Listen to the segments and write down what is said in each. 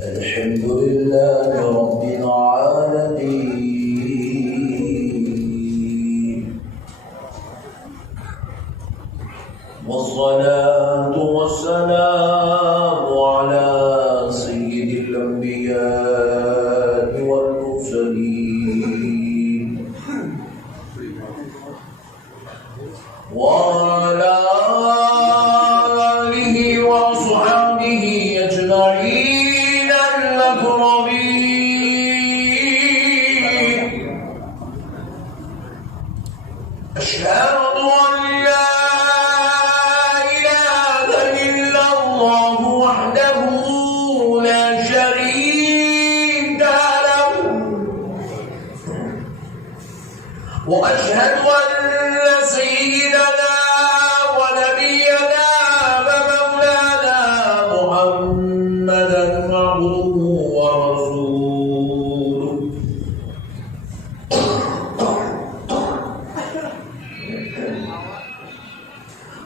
الحمد لله رب العالمين، والصلاة والسلام على سيد الأنبياء والمرسلين وعلى آله وصحبه أجمعين الأكرمين. أشهد أن لا إله إلا الله وحده لا شريك له، وأشهد أن سيدنا ونبينا ومولانا محمدا عبده ورسوله.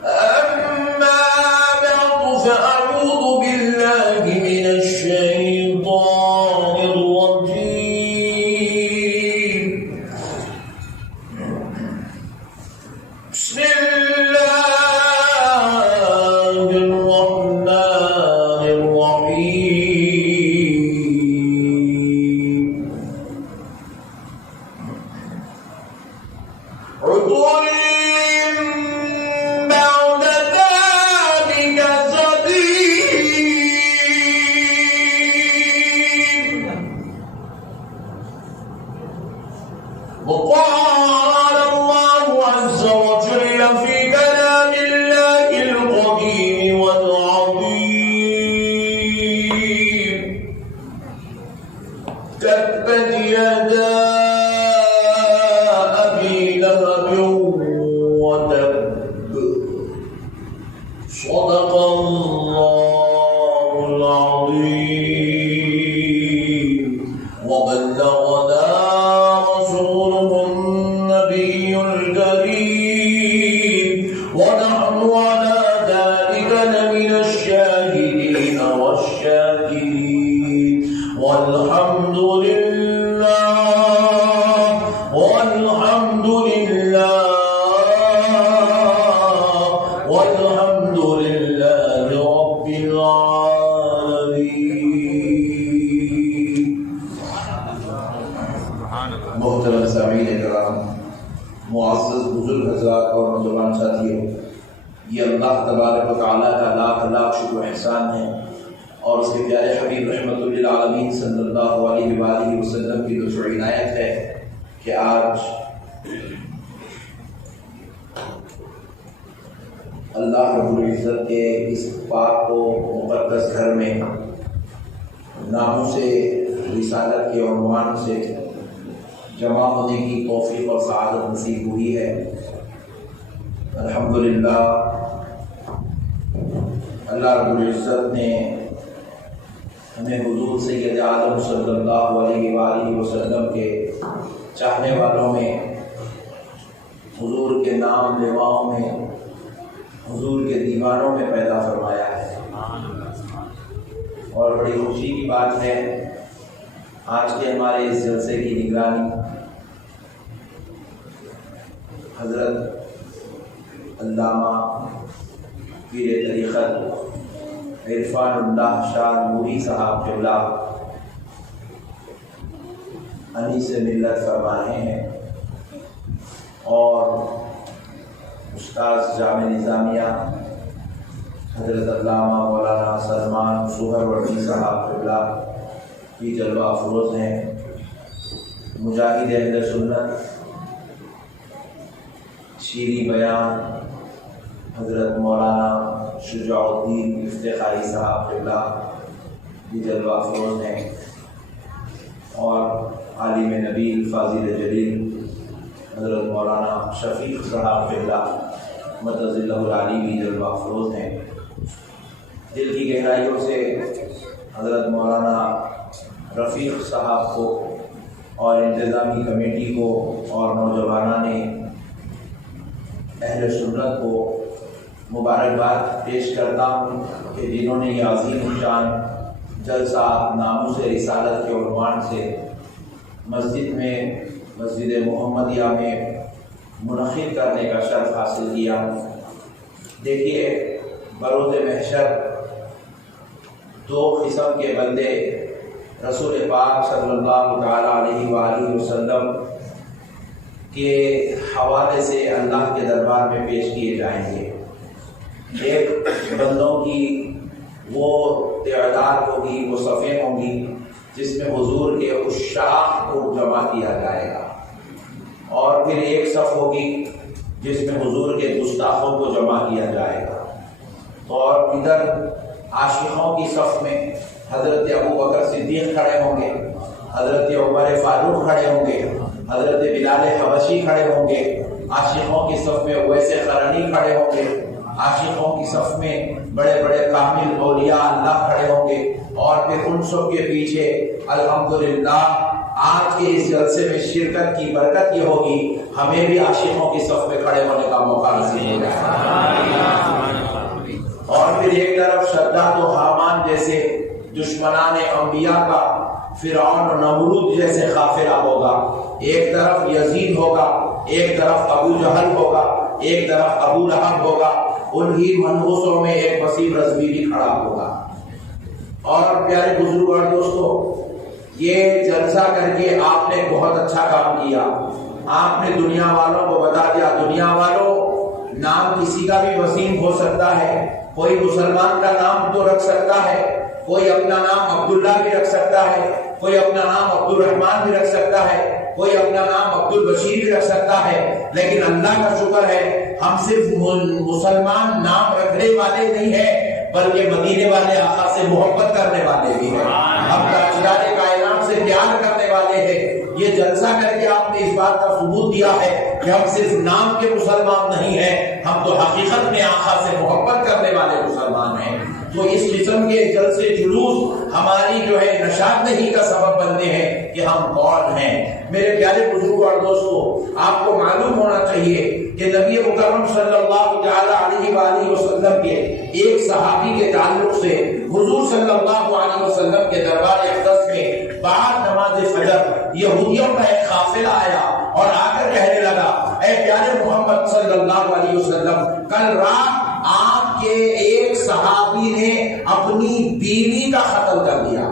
أما بعد فأعوذ بالله من الشيطان الرجيم. بسم الله الرحمن الرحيم. عطل بعد ذلك زديد. وقال الله عز وجل في كلام الله القديم والعظيم: تبت يدا أبي لهب وتب. صدق الله العظيم وبلغنا رسوله النبي الكريم، ونحن على ذلك لمن الشاهدين والشاكرين، والحمد لله والحمد لله والحمد لله رب العالمين. محترم سامعین کرام، معزز بزرگ حضرات اور نوجوان ساتھیوں، یہ اللہ تبارک و تعالیٰ کا لاکھ لاکھ شکر و احسان ہے، اور اس کے پیارے حبیب رحمت للعالمین صلی اللہ علیہ وآلہ وسلم کی لطف و عنایت ہے کہ آج اللہ رب العزت کے اس پاک و مقدس گھر میں ناموس رسالت کے عنوان سے جمع ہونے کی توفیق اور سعادت نصیب ہوئی ہے۔ الحمدللہ اللہ رب العزت نے ہمیں حضور سید عالم صلی اللہ علیہ وآلہ وسلم کے چاہنے والوں میں، حضور کے نام لیواؤں میں، حضور کے دیوانوں میں پیدا فرمایا ہے۔ اور بڑی خوشی کی بات ہے، آج کے ہمارے اس جلسے کی نگرانی حضرت علامہ پیر طریقت عرفان اللہ شاہ نوری صاحب قبلہ انیس ملت فرما رہے ہیں، اور استاذ جامع نظامیہ حضرت علامہ مولانا سلمان سہروردی صاحب قبلہ کی جلوہ افروز ہیں۔ مجاہد اہل سنت شیریں بیان حضرت مولانا شجاع الدین افتخاری صاحب قبلہ کی جلوہ افروز ہیں، اور عالم نبیل فاضل جلیل حضرت مولانا شفیق صاحب قبلہ مدد اللہ العلی بھی جلوہ افروز ہیں۔ دل کی گہرائیوں سے حضرت مولانا رفیق صاحب کو اور انتظامی کمیٹی کو اور نوجوانان اہل سنت کو مبارکباد پیش کرتا ہوں کہ جنہوں نے یہ عظیم شان جلسہ ناموس رسالت کے عنوان سے مسجد محمدیہ میں منعقد کرنے کا شرف حاصل کیا۔ دیکھیے، بروز محشر دو قسم کے بندے رسول پاک صلی اللہ تعالیٰ علیہ وآلہ وسلم کے حوالے سے اللہ کے دربار میں پیش کیے جائیں گے۔ ایک بندوں کی وہ تعداد ہوگی، وہ صفیں ہوں گی جس میں حضور کے عشاق کو جمع کیا جائے گا، اور پھر ایک صف ہوگی جس میں حضور کے گستاخوں کو جمع کیا جائے گا۔ اور ادھر عاشقوں کی صف میں حضرت ابوبکر صدیق کھڑے ہوں گے، حضرت عمر فاروق کھڑے ہوں گے، حضرت بلال حبشی کھڑے ہوں گے، عاشقوں کی صف میں اویس قرنی کھڑے ہوں گے، عاشقوں کی صف میں بڑے بڑے کامل اولیاء اللہ کھڑے ہوں گے، اور پھر ان سب کے پیچھے الحمدللہ آج کے اس جلسے میں شرکت کی برکت یہ ہوگی، ہمیں بھی عاشقوں کی صف میں کھڑے ہونے کا موقع نصیب ہو جائے۔ اور پھر ایک طرف شداد و حامان جیسے دشمنان انبیاء کا فرعون و نمرود جیسے قافلہ ہوگا، ایک طرف یزید ہوگا، ایک طرف ابو جہل ہوگا، ایک طرف ابو لہب ہوگا، انہی منحوسوں میں ایک وسیم رضوی بھی کھڑا ہوگا۔ اور پیارے بزرگ اور دوستو، یہ جلسہ کر کے آپ نے بہت اچھا کام کیا۔ آپ نے دنیا والوں کو بتا دیا، دنیا والوں، نام کسی کا بھی وسیم ہو سکتا ہے، کوئی مسلمان کا نام تو رکھ سکتا ہے، کوئی اپنا نام عبداللہ بھی رکھ سکتا ہے، کوئی اپنا نام عبد الرحمن بھی رکھ سکتا ہے، کوئی اپنا نام عبد البشیر بھی رکھ سکتا ہے، لیکن اللہ کا شکر ہے ہم صرف مسلمان نام رکھنے والے نہیں ہیں، بلکہ مدینے والے آقا سے محبت کرنے والے بھی ہیں، ہم تاجدار کائنات سے پیار کرنے والے ہیں۔ یہ جلسہ کر کے آپ نے اس بات کا ثبوت دیا ہے کہ ہم صرف نام کے مسلمان نہیں ہیں، ہم تو حقیقت میں آقا سے محبت کرنے والے مسلمان ہیں۔ تو اس قسم کے جلسے جلوس ہماری جو ہے نشاط نہیں کا سبب بنتے ہیں کہ ہم کون ہیں۔ میرے پیارے بزرگوں اور دوستو، آپ کو معلوم ہونا چاہیے کہ نبی مکرم صلی اللہ تعالیٰ علیہ وآلہ وسلم کے ایک صحابی کے تعلق سے حضور صلی اللہ علیہ وسلم کے دربار اقدس میں بعد نماز فجر یہودیوں کا ایک قافلہ آیا اور آ کر کہنے لگا، اے پیارے محمد صلی اللہ علیہ وسلم، کل رات آپ کے ایک صحابی نے اپنی بیوی کا قتل کر دیا۔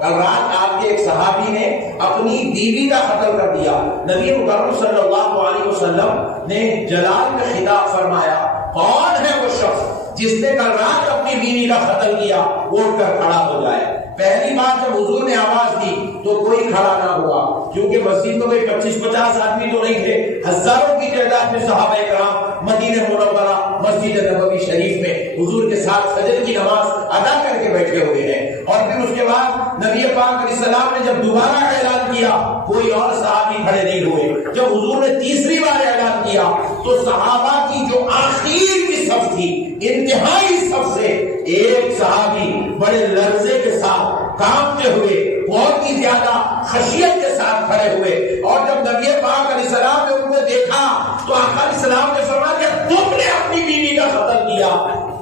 کل رات آپ کے ایک صحابی نے اپنی بیوی کا قتل کر دیا۔ نبی مکرم صلی اللہ علیہ وسلم نے جلال میں خطاب فرمایا، کون ہے وہ شخص جس نے کل رات اپنی بیوی کا قتل کیا، اٹھ کر کھڑا ہو جائے۔ پہلی بار جب حضور نے آواز دی تو کوئی کھڑا نہ ہوا، کیونکہ مسجد میں کوئی 25-50 آدمی تو نہیں تھے، ہزاروں کی تعداد میں صحابہ کرام مدینہ منورہ مسجد نبوی شریف میں حضور کے ساتھ فجر کی نماز ادا کر کے بیٹھے ہوئے ہیں۔ اور پھر اس کے بعد نبی پاک علیہ السلام نے جب دوبارہ اعلان کیا، کوئی اور صحابی کھڑے نہیں ہوئے۔ جب حضور نے تیسری بار اعلان کیا تو صحابہ کی جو آخر کی صف تھی، انتہائی صف سے ایک صحابی بڑے لرزے کے ساتھ کانپتے ہوئے، بہت ہی زیادہ خشیت کے ساتھ کھڑے ہوئے، اور جب نبی پاک علیہ السلام نے ان کو دیکھا تو آقا علیہ السلام نے فرمایا کہ تم نے اپنی بیوی کا قتل کیا،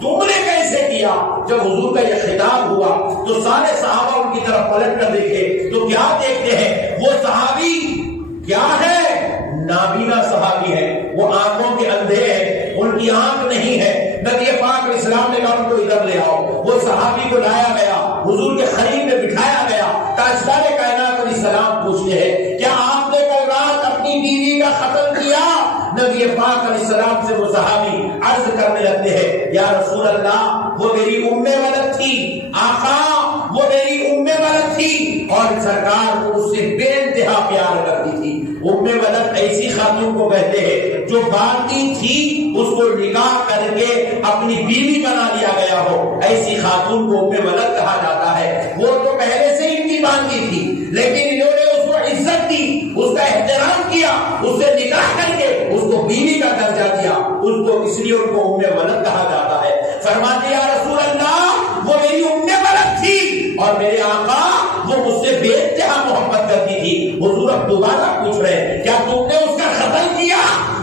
تم نے کیسے کیا؟ جب حضور کا یہ خطاب ہوا تو سارے صحابہ ان کی طرف پلٹ کر دیکھے تو کیا دیکھتے ہیں؟ وہ صحابی کیا ہے؟ نابینا صحابی ہے، وہ آنکھوں کے اندھے ہیں، ان کی آنکھ نہیں ہے۔ نبی پاک علیہ السلام نے کہا ان کو ادھر لے آؤ۔ وہ صحابی کو لایا گیا، حضور کے قریب میں بٹھایا گیا۔ تاجدار کائنات علیہ السلام پوچھتے ہیں، کیا آپ نے کل رات اپنی بیوی کا قتل کیا؟ نبی پاک علیہ السلام سے وہ صحابی عرض کرنے لگتے ہیں، یا رسول اللہ، وہ میری ولد تھی، آقا وہ میری ولد تھی، اور سرکار کو اس سے بے انتہا پیار کرتی تھی۔ ولد ایسی خاتون کو کہتے ہیں جو باندھی تھی اس کو نکاح کر کے اپنی بیوی بنا لیا گیا ہو، ایسی خاتون کو ولد کہا جاتا ہے۔ وہ تو پہلے سے ان کی باندھی تھی، لیکن انہوں نے اس کو عزت دی، اس کا احترام کیا، اس سے نکاح کر کے اس کو بیوی کا درجہ دیا، اس کو اس لیے ان کو ولد کہا جاتا ہے۔ فرماتے یا رسول اللہ، وہ میری ولد تھی اور میرے آقا وہ مجھ سے بے انتہا محبت کرتی تھی۔ حضور اب دوبارہ پوچھ رہے ہیں، کیا تم نے اس کا قتل کیا؟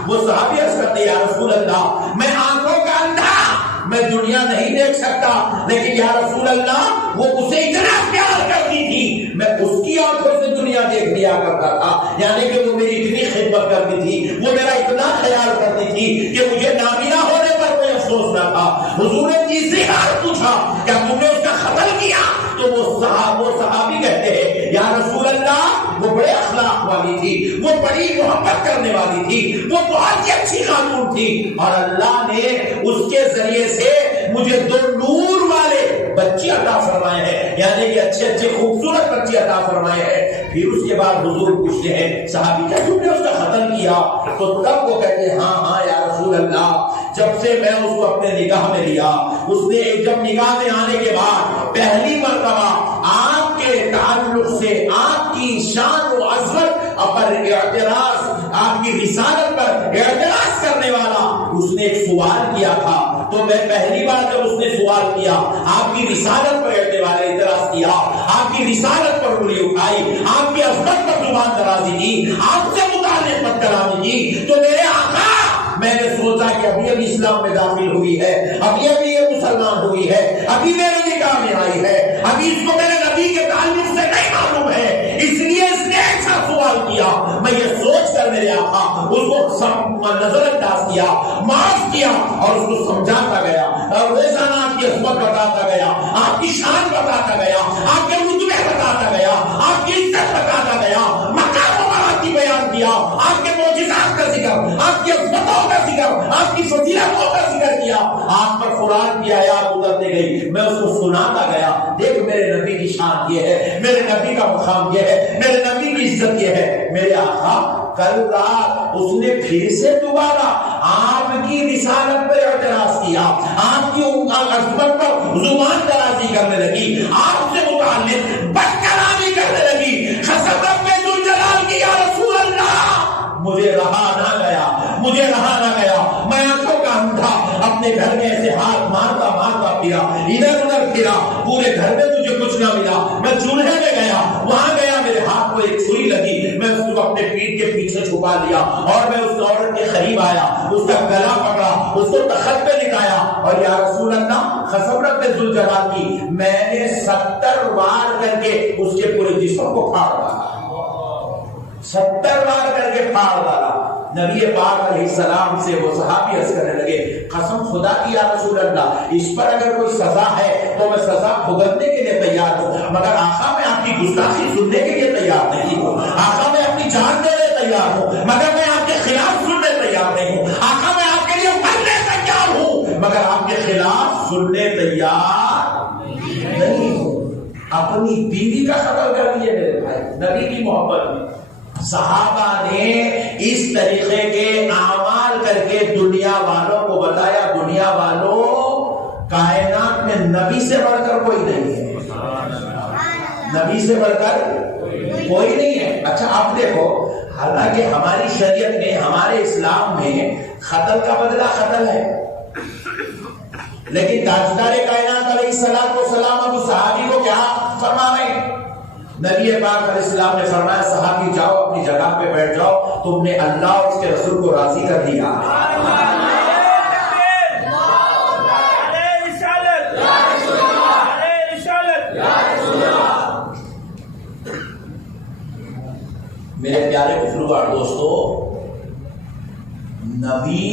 وہ صحابی عرض کرتے یا رسول اللہ، میں آنکھوں کا اندھا، میں دنیا نہیں دیکھ سکتا، لیکن یا رسول اللہ وہ اسے اتنا پیار کرتی تھی میں اس کی آنکھوں سے دنیا دیکھ لیا کرتا تھا، یعنی کہ وہ میری اتنی خدمت کرتی تھی، وہ میرا اتنا خیال کرتی تھی کہ مجھے نابینا ہونے پر کوئی افسوس نہ تھا۔ حضور نے تیسری بار پوچھا کیا تم نے اس کا قتل کیا؟ تو وہ صحابی کہتے ہیں یا رسول اللہ وہ بڑے اخلاق والی تھی، وہ بڑی محبت کرنے والی تھی، وہ بہت ہی اچھی خاتون تھی، اور اللہ نے اس کے ذریعے سے مجھے 2 نور والے بچے عطا فرمائے ہیں، یعنی کہ اچھے اچھے خوبصورت بچے عطا فرمائے ہیں۔ پھر اس کے بعد حضور پوچھتے ہیں صحابی کیا تم نے اس کا قتل کیا؟ تو تب وہ کہتے ہیں ہاں یا رسول اللہ، جب سے میں اس کو اپنے نگاہ میں لیا، اس نے جب نگاہ میں آنے کے بعد پہلی مرتبہ آپ کے تعلق سے آپ کی شان و عظمت پر اعتراض، آپ کی رسالت پر اعتراض کرنے والا اس نے ایک سوال کیا تھا، تو میں پہلی بار جب اس نے سوال کیا آپ کی رسالت پر اعتراض کیا، آپ کی رسالت پر انگلی اٹھائی، آپ کی عظمت پر زبان درازی کی، آپ سے متعلق بد کلامی کی، تو میرے آقا میں نے سوچا کہ ابھی اسلام میں داخل ہوئی ہے، ابھی یہ مسلمان ہوئی ہے، ابھی میرے نکاح میں آئی ہے، ابھی اس کو میرے نبی کے تعلق سے نہیں معلوم ہے، اس لیے اس نے ایسا سوال کیا۔ میں یہ سوچ کر میرے آقا اس کو نظر انداز کیا، معاف کیا اور اس کو سمجھاتا گیا، اور روزانہ آپ کی عظمت بتاتا گیا، آپ کی شان بتاتا گیا، آپ کے رتبے بتاتا گیا، آپ کی عزت بتاتا گیا، مقام و مراتب بیان کیا، آپ کے معجزات کا ذکر، آپ کی عظمتوں کا ذکر، آپ کی فضیلتوں کا ذکر کیا، آپ پر قرآن کی آیات اترتے گئی، میں اس کو سناتا گیا، دیکھ میرے نبی کی شان یہ ہے، میرے نبی کا مقام یہ ہے، میرے نبی کی عزت یہ ہے۔ میرے آقا کل رات اس نے پھر سے دوبارہ آپ کی رسالت پر اعتراض کیا، آپ کی عظمت پر زبان درازی کرنے لگی، آپ سے متعلق بد کلامی کرنے لگی، قسم رب ذوالجلال کی یا رسول اللہ مجھے رہا نہ گیا، مجھے رہا نہ گیا، میں آنکھوں کا اندھا اپنے گھر میں ایسے ہاتھ مارتا مارتا پھرا، ادھر ادھر پھرا، پورے گھر میں مجھے کچھ نہ ملا، میں چولہے میں گیا، وہاں گیا، میرے ہاتھ کو ایک چھری لگی، میں اس کو اپنے پیٹ کے پیچھے چھپا لیا، اور میں اس عورت کے قریب آیا، اس کا گلا پکڑا، اس کو تخت پہ لٹایا، اور یا رسول اللہ قسم رب ذوالجلال کی میں نے 70 وار کر کے اس کے پورے جسم کو پھاڑ ڈالا، 70 بار کر کے پھاڑ ڈالا۔ نبی پاک علیہ السلام سے وہ صحابی عرض کرنے لگے قسم خدا کی یا رسول اللہ اس پر اگر کوئی سزا ہے تو میں سزا بھگتنے کے لیے تیار ہوں، مگر آقا میں آپ کی گستاخی سننے کے لیے تیار نہیں ہوں، آقا میں اپنی جان دینے تیار ہوں مگر میں آپ کے خلاف سننے تیار نہیں ہوں، آقا میں آپ کے لیے مرنے تیار ہوں مگر آپ کے خلاف سننے تیار نہیں ہوں۔ اپنی بیوی کا قتل کر دیے میرے بھائی، نبی کی محبت میں صحابہ نے اس طریقے کے اعمال کر کے دنیا والوں کو بتایا دنیا والوں کائنات میں نبی سے بڑھ کر کوئی نہیں ہے، نبی سے بڑھ کر کوئی نہیں ہے۔ اچھا آپ دیکھو، حالانکہ ہماری شریعت میں ہمارے اسلام میں قتل کا بدلہ قتل ہے، لیکن تاجدار کائنات علیہ السلام ابو صحابی کو کیا فرما رہے ہیں؟ نبی پاک علیہ السلام نے فرمایا صحابی جاؤ اپنی جگہ پہ بیٹھ جاؤ، تم نے اللہ اور اس کے رسول کو راضی کر دیا۔ میرے پیارے بزرگوار دوستو، نبی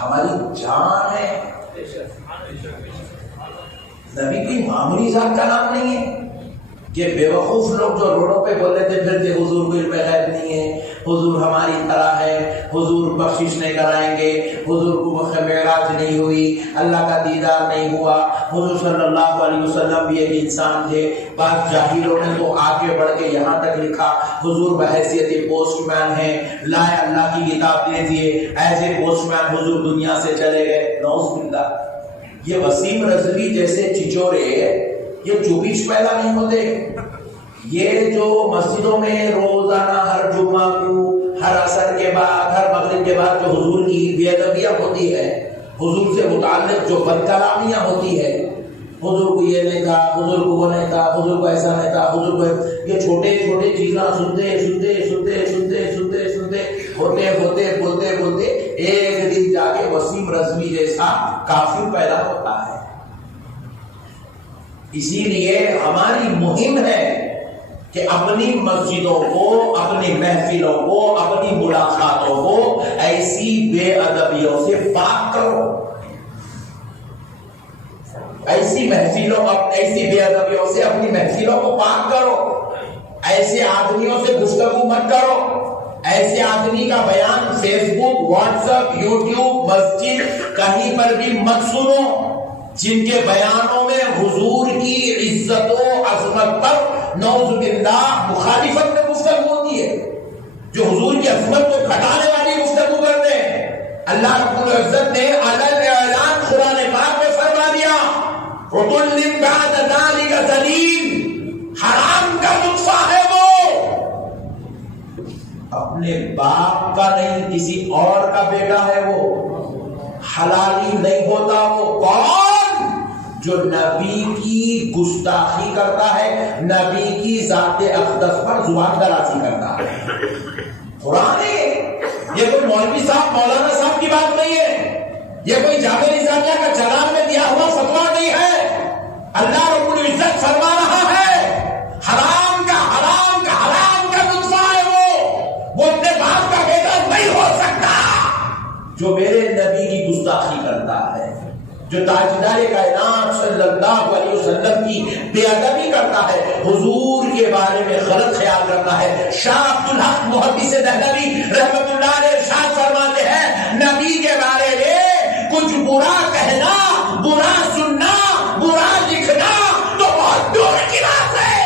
ہماری جان ہے، نبی کوئی معمولی ذات کا نام نہیں ہے کہ بے وقوف لوگ جو روڈوں پہ بول رہے تھے حضور کوئی غیب نہیں ہے، حضور ہماری طرح ہے، حضور بخشش نہیں کرائیں گے، حضور کو معراج نہیں ہوئی، اللہ کا دیدار نہیں ہوا، حضور صلی اللہ علیہ وسلم بھی ایک انسان تھے۔ بعض جاہلوں نے تو آگے بڑھ کے یہاں تک لکھا حضور بحیثیت پوسٹ مین ہیں، لائے اللہ کی کتاب دے دیے، ایز اے پوسٹ مین حضور دنیا سے چلے گئے، نعوذ باللہ۔ یہ وسیم رضوی جیسے چچورے یہ چوبیس پیدا نہیں ہوتے، یہ جو مسجدوں میں روزانہ ہر جمعہ کو، ہر عصر کے بعد، ہر مغرب کے بعد جو حضور کی بے ادبیاں ہوتی ہے، حضور سے متعلق جو بد کلامیاں ہوتی ہے، حضور کو یہ نہیں تھا، حضور کو وہ نہیں تھا، حضور کو ایسا نہیں تھا، حضور کو یہ چھوٹے چھوٹے چیزیں سنتے ہوتے بولتے ایک دن جا کے وسیم رضوی جیسا کافر پیدا ہوتا ہے. اسی لیے ہماری مہم ہے کہ اپنی مسجدوں کو، اپنی محفلوں کو، اپنی ملاقاتوں کو ایسی بے ادبیوں سے پاک کرو. ایسی بے ادبیوں سے اپنی محفلوں کو پاک کرو. ایسے آدمیوں سے گفتگو مت کرو. ایسے آدمی کا بیان فیس بک، واٹس ایپ، یوٹیوب، مسجد کہیں پر بھی مت سنو جن کے بیانوں میں حضور کی عزت و عظمت پر نعوذ باللہ مخالفت میں گفتگو ہوتی ہے، جو حضور کی عظمت کو گھٹانے والی گفتگو کرتے ہیں. اللہ رب العزت نے اعلان قرآن پاک میں فرما دیا، عُتُلٍّ بَعْدَ ذَلِكَ زَنِيمٍ، حرام کا نطفہ ہے وہ، اپنے باپ کا نہیں کسی اور کا بیٹا ہے وہ، حلالی نہیں ہوتا وہ. کون؟ جو نبی کی گستاخی کرتا ہے، نبی کی ذات اقدس پر زبان درازی کرتا ہے. قرآن ہے یہ، کوئی مولوی صاحب مولانا صاحب کی بات نہیں ہے، یہ کوئی جامعہ نظامیہ کا چلان میں دیا ہوا فتویٰ نہیں ہے. اللہ رب العزت فرما رہا ہے حرام کا نطفہ ہے وہ اپنے باپ کا بیٹا نہیں ہو سکتا. جو میرے نبی کی گستاخی کرتا ہے، جو تاجدار کائنات صلی اللہ علیہ وسلم کی بے ادبی کرتا ہے، حضور کے بارے میں غلط خیال کرتا ہے. شاہ عبدالحق محدث دہلوی رحمۃ اللہ علیہ ارشاد فرماتے ہیں، نبی کے بارے میں کچھ برا کہنا، برا سننا، برا لکھنا تو بہت دور کی بات ہے.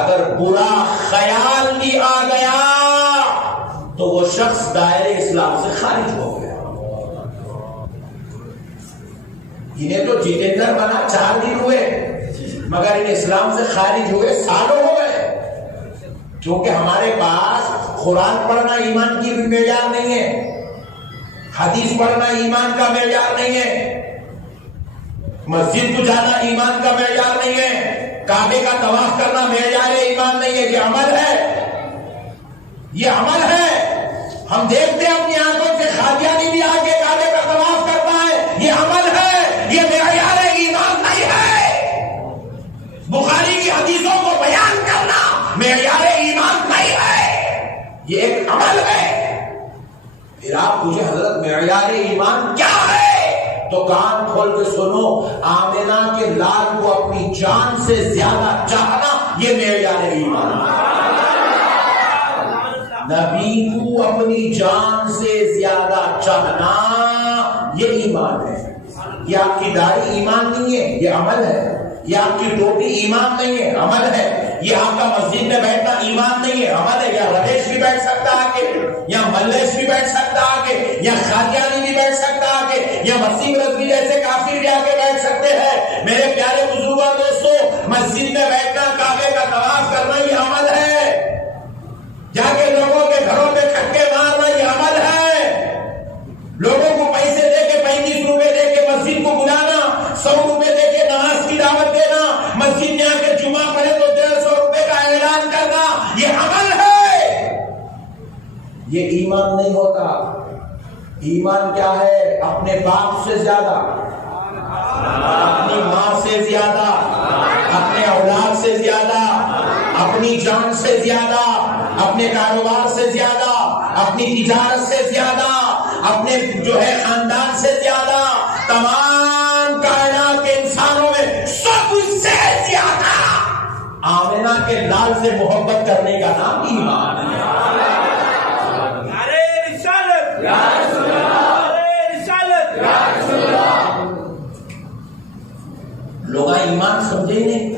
اگر برا خیال بھی آ گیا تو وہ شخص دائرے اسلام سے خارج ہو گیا. انہیں تو جتیندر بنا 4 دن ہوئے، مگر ان اسلام سے خارج ہوئے سالوں ہو گئے. کیونکہ ہمارے پاس قرآن پڑھنا ایمان کی معیار نہیں ہے، حدیث پڑھنا ایمان کا معیار نہیں ہے، مسجد کو جانا ایمان کا معیار نہیں ہے، کعبے کا طواف کرنا معیار ایمان نہیں ہے. یہ عمل ہے، یہ عمل ہے. ہم دیکھتے ہیں اپنی آنکھوں سے قادیانی بھی آ کے کعبے کا طواف کرتا ہے، یہ عمل ہے، یہ معیار ایمان نہیں ہے. بخاری کی حدیثوں کو بیان کرنا معیار ایمان نہیں ہے، یہ ایک عمل ہے. پھر آپ مجھے حضرت معیار ایمان کیا ہے تو کان کھول کے سنو. آمنہ کے لال کو اپنی جان سے زیادہ چاہنا یہ معیار ایمان ہے. نبی کو اپنی جان سے زیادہ چاہنا یہ ایمان ہے. یہ آپ کی داڑھی ایمان نہیں ہے، یہ عمل ہے. یہ آپ کی ٹوپی ایمان نہیں ہے، عمل ہے. یہ آپ کا مسجد میں بیٹھنا ایمان نہیں ہے، عمل ہے. یا رمیش بھی بیٹھ سکتا آگے، یا ملیش بھی بیٹھ سکتا آگے، یا قادیانی بھی بیٹھ سکتا آگے، یا وسیم رضوی جیسے کافر بھی آگے بیٹھ سکتے ہیں. میرے پیارے بزرگوں دوستو، مسجد میں بیٹھنا، کعبے کا طواف کرنا یہ عمل ہے. جا کے لوگوں کے گھروں پہ کھٹکے مارنا یہ عمل ہے. لوگوں کو پیسے دے کے 35 روپے دے کے مسجد کو بلانا، 100 روپے دے کے نماز کی دعوت دینا، مسجد میں آ کے جمعہ پڑھے تو 150 روپے کا اعلان کرنا یہ عمل ہے. یہ ایمان نہیں ہوتا. ایمان کیا ہے؟ اپنے باپ سے زیادہ، اپنی ماں سے زیادہ، اپنے اولاد سے زیادہ، اپنی جان سے زیادہ، اپنے کاروبار سے زیادہ، اپنی تجارت سے زیادہ، اپنے جو ہے خاندان سے زیادہ، تمام کائنات کے انسانوں میں سب سے زیادہ آمنہ کے لال سے محبت کرنے کا نام ایمان ہے. لوگ ایمان سمجھے ہی نہیں.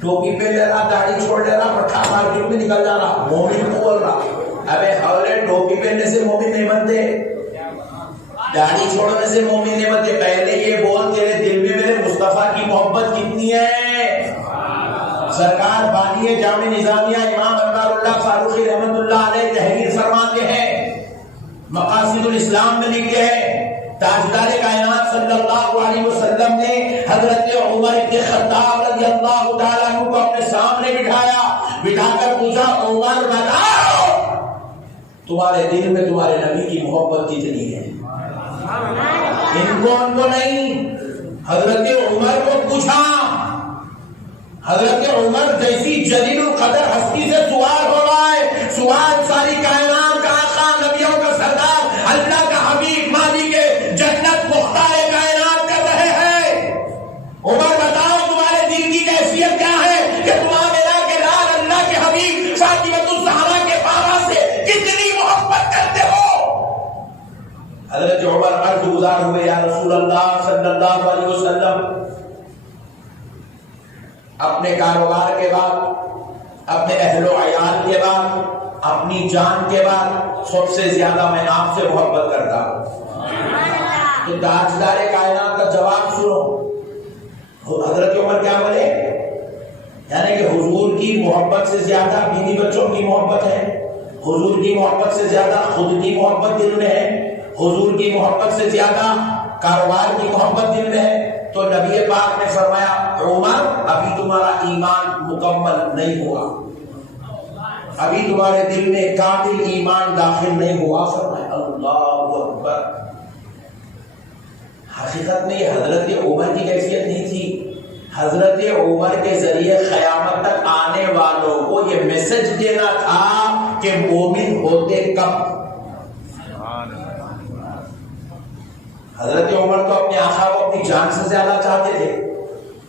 ٹوپی پہ لے رہا، داڑھی چھوڑ لے رہا، پٹھا مارکیٹ میں نکل جا رہا، مومن کو بول رہا. ابے حولے ٹوپی پہننے سے مومن نہیں بنتے، داڑھی چھوڑنے سے مومن نہیں بنتے. پہلے یہ بول تیرے دل میں میرے مصطفیٰ کی محبت کتنی ہے. سرکار بانی جامع نظامیہ امام انوار اللہ فاروقی رحمۃ اللہ علیہ تحریر فرماتے ہیں، مقاصد الاسلام میں لکھتے ہیں، تاجدار کائنات صلی اللہ علیہ وسلم نے حضرت عمر بن خطاب رضی اللہ تعالیٰ عنہ کو اپنے سامنے بٹھا کر پوچھا، عمر بتاؤ تمہارے دل میں تمہارے نبی کی محبت کتنی ہے. ان کو نہیں. حضرت عمر کو پوچھا، حضرت عمر جیسی جلیل القدر ہستی سے سوال ہو رہا ہے، سوال ساری کائنات کا آقا، نبیوں کا سردار، اللہ کا حبیب، مالک جنت، مختار کائنات کر رہے ہیں. عمر بتاؤ تمہارے دل کی کیفیت کیا ہے کہ تمہارے لال اللہ کے حبیب فاطمۃ الزہرا کے بابا سے کتنی محبت کرتے ہو. حضرت عمر عرض گزار ہوئے، یا رسول اللہ صلی اللہ علیہ وسلم، اپنے کاروبار کے بعد، اپنے اہل و عیال کے بعد، اپنی جان کے بعد سب سے زیادہ میں آپ سے محبت کرتا ہوں. تو تاجدار کائنات کا جواب سنو. حضرت عمر کیا بولے؟ یعنی کہ حضور کی محبت سے زیادہ بیوی بچوں کی محبت ہے، حضور کی محبت سے زیادہ خود کی محبت دل میں ہے، حضور کی محبت سے زیادہ کاروبار کی محبت دل میں ہے. تو نبی پاک نے فرمایا، عمر ابھی تمہارا ایمان مکمل نہیں ہوا، ابھی تمہارے دل میں کامل ایمان داخل نہیں ہوا. فرمایا اللہ اکبر. حقیقت میں یہ حضرت عمر کی کیفیت نہیں تھی. حضرت عمر کے ذریعے قیامت تک آنے والوں کو یہ میسج دینا تھا کہ مومن ہوتے کب. حضرت عمر تو اپنے آقا کو اپنی جان سے زیادہ چاہتے تھے.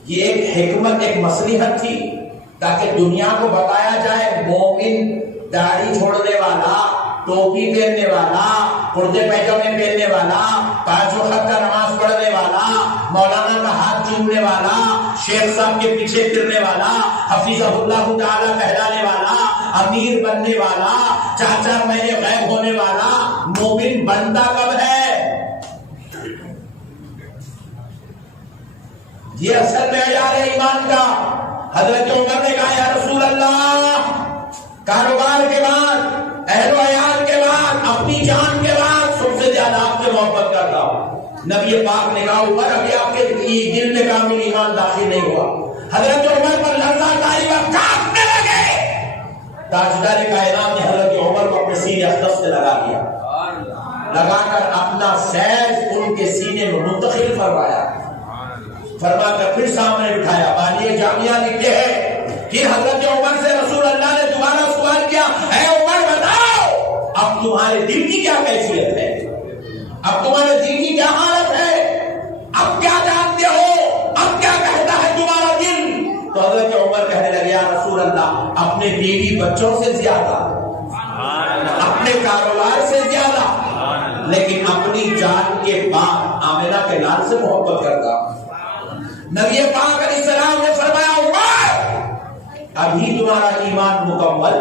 یہ ایک حکمت، ایک مصلحت تھی تاکہ دنیا کو بتایا جائے مومن داڑھی چھوڑنے والا، ٹوپی پہننے والا، کرتے پیجامے پہننے والا، پانچ وقت کا نماز پڑھنے والا، مولانا کا ہاتھ چومنے والا، شیخ صاحب کے پیچھے پھرنے والا، حفیظہ اللہ تعالی کہلانے والا، امیر بننے والا، 4 مہینے غائب ہونے والا مومن بنتا کب ہے؟ یہ اصل معیار ہے ایمان کا. حضرت عمر نے کہا، یا رسول اللہ، کاروبار کے بعد، اہل و عیال کے بعد، اپنی جان کے بعد سب سے زیادہ آپ سے محبت کرتا ہوں. نبی پاک نے کہا، عمر ابھی آپ کے دل میں کامل ایمان داخل نہیں ہوا. حضرت عمر پر لرزہ تاری و کانپنے لگے. تاجدار کائنات نے حضرت عمر کو اپنے سینے اقدس سے لگا دیا، لگا کر اپنا فیض ان کے سینے میں منتقل فرمایا. فرما کر پھر سامنے بٹھایا. بانی جامعہ لکھتے ہیں کہ حضرت عمر سے رسول اللہ نے دوبارہ سوال کیا، اے عمر بتاؤ اب تمہارے دل کی کیا کیفیت ہے، اب تمہارے دل کی کیا حالت ہے، اب کیا جانتے ہو، اب کیا کہتا ہے تمہارا دل؟ تو حضرت عمر کہنے لگے، یا رسول اللہ، اپنے بیوی بچوں سے زیادہ، اپنے کاروبار سے زیادہ، لیکن اپنی جان کے بعد آمنہ کے لال سے محبت کرتا ہوں. نبی پاک علیہ السلام نے فرمایا، عمر ابھی تمہارا ایمان مکمل،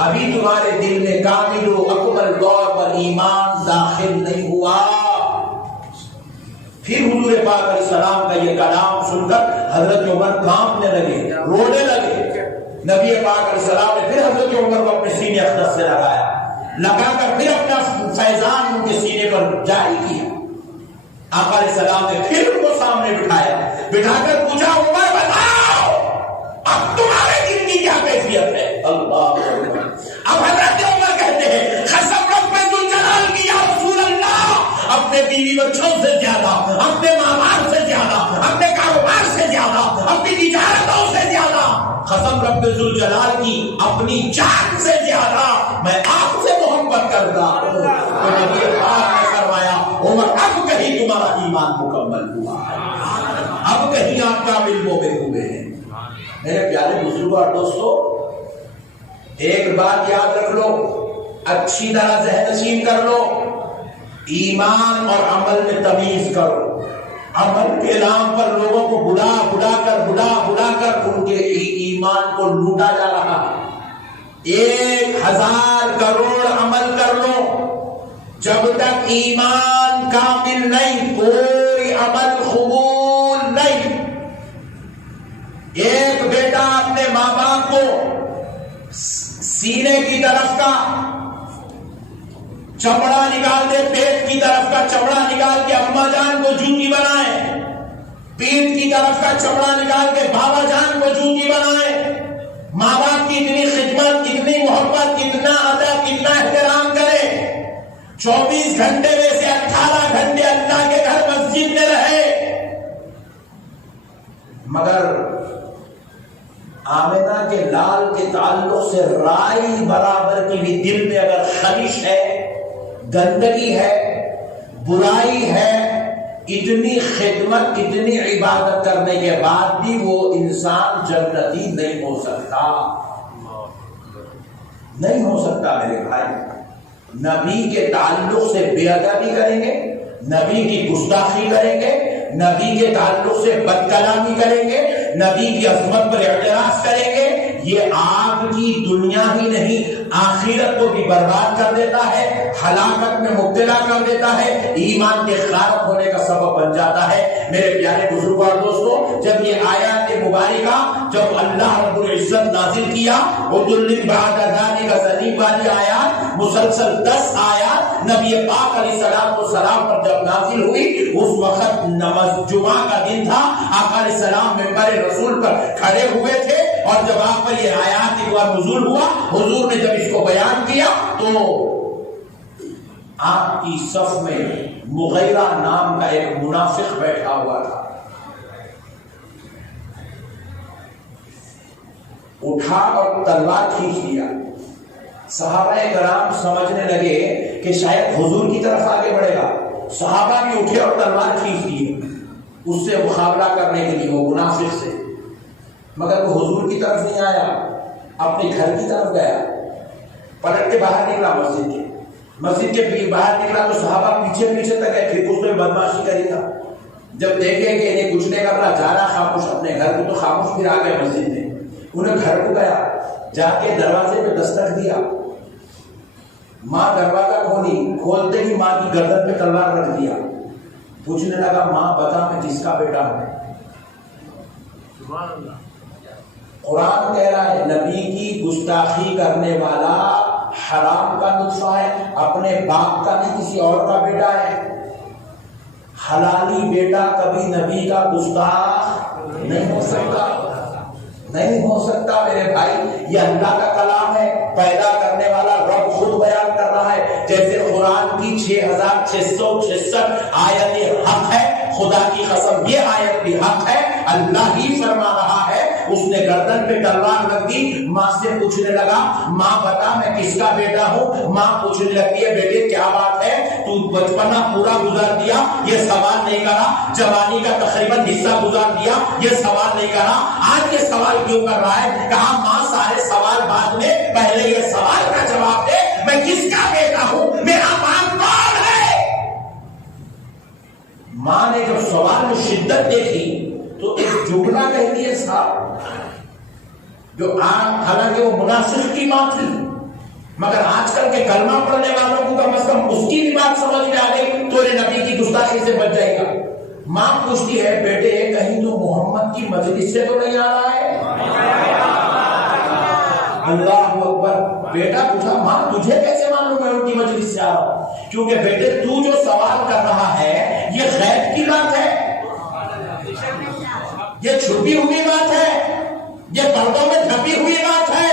ابھی تمہارے دل میں کامل و اکمل طور پر ایمان داخل نہیں ہوا. پھر حضور پاک علیہ السلام کا یہ کلام سن کر حضرت عمر کانپنے لگے، رونے لگے. نبی پاک علیہ السلام نے پھر حضرت عمر کو اپنے سینے اقدس سے لگایا، لگا کر پھر اپنا فیضان ان کے سینے پر جاری کیا. آقا علیہ السلام نے پھر ان کو سامنے بٹھایا، بٹھا کر پوچھا، عمر بتاؤ اب تمہارے دل کی کیا کیفیت ہے؟ اللہ اکبر. اب حضرت عمر کہتے ہیں، قسم رب ذوالجلال کی یا رسول اللہ، اپنے بیوی بچوں سے زیادہ، اپنے ماں باپ سے زیادہ، اپنے کاروبار سے زیادہ، اپنی تجارتوں سے زیادہ، قسم رب ذوالجلال کی اپنی جان سے زیادہ میں آپ سے محبت کرتا ہوں. تو نبی پاک نے فرمایا، عمر اب کہیں تمہارا ایمان مکمل ہوا ہے، اب کہیں آپ کامل مومن ہوئے ہیں. میرے پیارے بزرگوں اور دوستو، ایک بات یاد رکھ لو، اچھی طرح ذہن نشین کر لو، ایمان اور عمل میں تمیز کرو. عمل کے نام پر لوگوں کو بلا کر ان کے ایمان کو لوٹا جا رہا ہے. 1000 کروڑ عمل کر لو، جب تک ایمان کامل نہیں کوئی عمل قبول نہیں. ایک بیٹا اپنے ماں باپ کو سینے کی طرف کا چمڑا نکال دے، پیٹ کی طرف کا چمڑا نکال کے اماں جان کو جوتی بنائے، پیٹ کی طرف کا چمڑا نکال کے بابا جان کو جوتی بنائے. ماں باپ کی اتنی خدمت، اتنی محبت، کتنا ادب، کتنا احترام کرے. 24 گھنٹے میں سے 18 18 گھنٹے اللہ کے گھر مسجد میں رہے، مگر آمنہ کے لال کے تعلق سے رائی برابر کی بھی دل میں اگر خلش ہے، گندگی ہے، برائی ہے، اتنی خدمت اتنی عبادت کرنے کے بعد بھی وہ انسان جنتی نہیں ہو سکتا، نہیں ہو سکتا میرے بھائی۔ نبی کے تعلق سے بے ادبی کریں گے، نبی کی گستاخی کریں گے، نبی کے تعلق سے بد کلامی کریں گے، نبی کی عظمت پر اعتراض کریں گے، یہ آگ کی دنیا ہی نہیں آخرت کو بھی برباد کر دیتا ہے، ہلاکت میں مبتلا کر دیتا ہے، ایمان کے خراب ہونے کا سبب بن جاتا ہے۔ میرے پیارے بزرگوں اور دوستوں، جب یہ آیات مبارکہ جب اللہ رب العزت نازل کیا، عدل بعد ذلک ذلیل والی آیات مسلسل 10 آیات نبی پاک علیہ السلام پر جب نازل ہوئی، اس وقت نماز جمعہ کا دن تھا، آقا علیہ السلام منبر رسول پر کھڑے ہوئے تھے، اور جب آپ پر یہ آیات ایک بار نزول ہوا، حضور نے جب اس کو بیان کیا تو آپ کی صف میں مغیرہ نام کا ایک منافق بیٹھا ہوا تھا، اٹھا اور تلوار کھینچ لیا۔ صحابہ کرام سمجھنے لگے کہ شاید حضور کی طرف آگے بڑھے گا، صحابہ بھی اٹھے اور تلوار کھینچ لیے اس سے مقابلہ کرنے کے لیے، وہ منافق سے، مگر وہ حضور کی طرف نہیں آیا، اپنے گھر کی طرف گیا، پلٹ کے باہر نکلا مسجد کے باہر نکلا تو صحابہ پیچھے پیچھے تک گئے، پھر اس نے بدماشی کری تھا، جب دیکھے کہ انہیں کچھ نہیں کر رہا، جا رہا خاموش اپنے گھر کو، تو خاموش پھر آ گئے مسجد میں، انہیں گھر کو گیا، جا کے دروازے پہ دستک دیا، ماں دروازہ کھولتے ہی ماں کی گردن پہ تلوار رکھ دیا، پوچھنے لگا ماں بتا میں کس کا بیٹا ہوں؟ قرآن کہہ رہا ہے نبی کی گستاخی کرنے والا حرام کا نطفہ ہے، اپنے باپ کا نہیں کسی اور کا بیٹا ہے۔ حلالی بیٹا کبھی نبی کا گستاخ نہیں ہو سکتا، نہیں ہو سکتا میرے بھائی، یہ اللہ کا کلام ہے، پیدا کرنے والا رب خود بیان کر رہا ہے، جیسے قرآن کی 6666 آیت حق ہے، خدا کی قسم یہ آیت بھی حق ہے، اللہ ہی فرما رہا ہے۔ اس نے گردن پہ تلوار رکھ دی، ماں سے پوچھنے لگا ماں بتا میں کس کا بیٹا ہوں؟ ماں پوچھنے لگتی ہے بیٹے کیا بات ہے، تو بچپنا پورا گزار دیا، یہ سوال نہیں کرا، جوانی کا تقریباً حصہ گزار دیا، یہ سوال نہیں کرا، آج یہ سوال کیوں کر رہا ہے؟ کہا ماں سارے سوال بعد میں، پہلے یہ سوال کا جواب دے، میں کس کا بیٹا ہوں، میرا باپ کون ہے؟ ماں نے جب سوال میں شدت دیکھی تو ایک جملہ کہہ دیا صاحب، جو حالانکہ وہ منافق کی ماں تھی، مگر آج کل کے کلمہ پڑھنے والوں کو کم از کم اس کی بھی بات سمجھ میں آ گئی تو یہ نبی کی گستاخی سے بچ جائے گا۔ ماں پوچھتی ہے بیٹے کہیں تو محمد کی مجلس سے تو نہیں آ رہا ہے؟ اللہ اکبر۔ بیٹا پوچھا ماں تجھے کیسے معلوم میں ان کی مجلس سے آ رہا ہوں؟ کیونکہ بیٹے تو جو سوال کر رہا ہے یہ غیب کی بات ہے، یہ چھپی ہوئی بات ہے، یہ پردوں میں چھپی ہوئی بات ہے،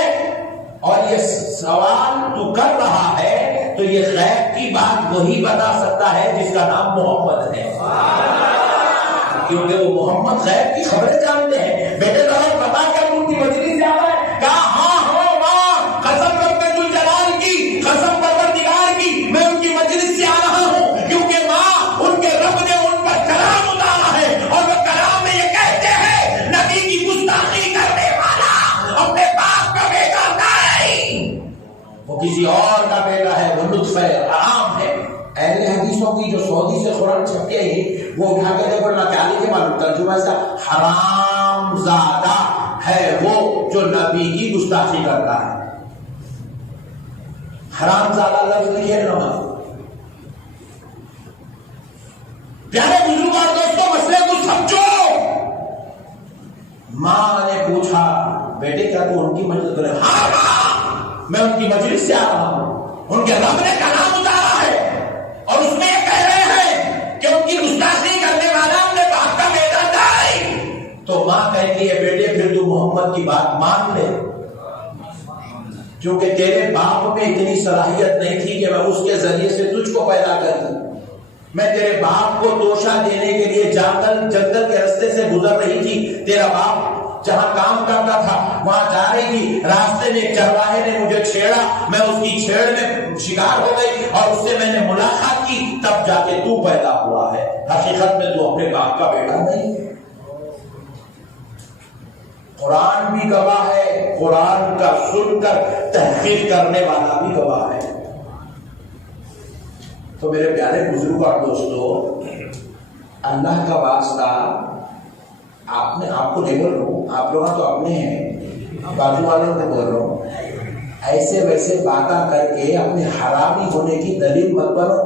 اور یہ سوال تو کر رہا ہے تو یہ غیب کی بات وہی بتا سکتا ہے جس کا نام محمد ہے، کیونکہ وہ محمد غیب کی خبریں جانتے ہیں۔ بیٹے ذرا بتا کیا ان کی مجلس سے آ رہا ہے؟ کہا ہاں ہاں ماں قسم رب ذوالجلال کی، قسم پروردگار کی، میں ان کی مجلس سے آ رہا ہوں، کیونکہ ماں ان کے رب نے ان پر کلام اتارا ہے، اور وہ کلام میں یہ کہتے ہیں نبی کی گستاخی کرنے والا اپنے باپ کا بیٹا نہیں، وہ کسی اور کا بیٹا ہے، وہ لطف ہے، حرام ہے۔ اہل حدیثوں کی جو سعودی سے قرآن چھپ کے ہی وہ اٹھا کے دیکھو نہ کیا لکھے معلوم، ترجمہ اس کا حرام زادہ ہے وہ جو نبی کی گستاخی کرتا ہے، حرام زادہ لفظ لکھے نہ۔ پیارے بزرگ اور دوستوں مسئلے کو سمجھو۔ ماں نے پوچھا بیٹے کیا تو ان کی مجلس میں؟ ہاں ماں میں ان کی مجلس سے آ رہا ہوں، ان کے رب نے کلام اتارا ہے اور اس میں یہ کہہ رہے ہیں کہ ان کی گستاخی کرنے والا اپنے باپ کا بیٹا نہیں۔ تو ماں کہتی ہے بیٹے پھر تو محمد کی بات مان لے، کیونکہ تیرے باپ میں اتنی صلاحیت نہیں تھی کہ میں اس کے ذریعے سے تجھ کو پیدا کر دوں، میں تیرے باپ کو توشہ دینے کے لیے جنگل کے راستے سے گزر رہی تھی، تیرا باپ جہاں کام کرتا تھا وہاں جا رہی تھی، راستے میں ایک چرواہے نے مجھے چھیڑا، میں اس کی چھیڑ میں شکار ہو گئی اور اس سے میں نے ملاقات کی، تب جا کے تو پیدا ہوا ہے۔ حقیقت میں تو اپنے باپ کا بیٹا نہیں ہے۔ قرآن بھی گواہ ہے، قرآن کا سن کر تحقیق کرنے والا بھی گواہ ہے۔ تو میرے پیارے بزرگ اور دوستو، اللہ کا واسطہ آپ کو نہیں بول رہا ہوں، آپ لوگ تو اپنے ہیں، بازو والوں کو بول رہا ہوں، ایسے ویسے باتیں کر کے اپنے حرامی ہونے کی دلیل مت بنو۔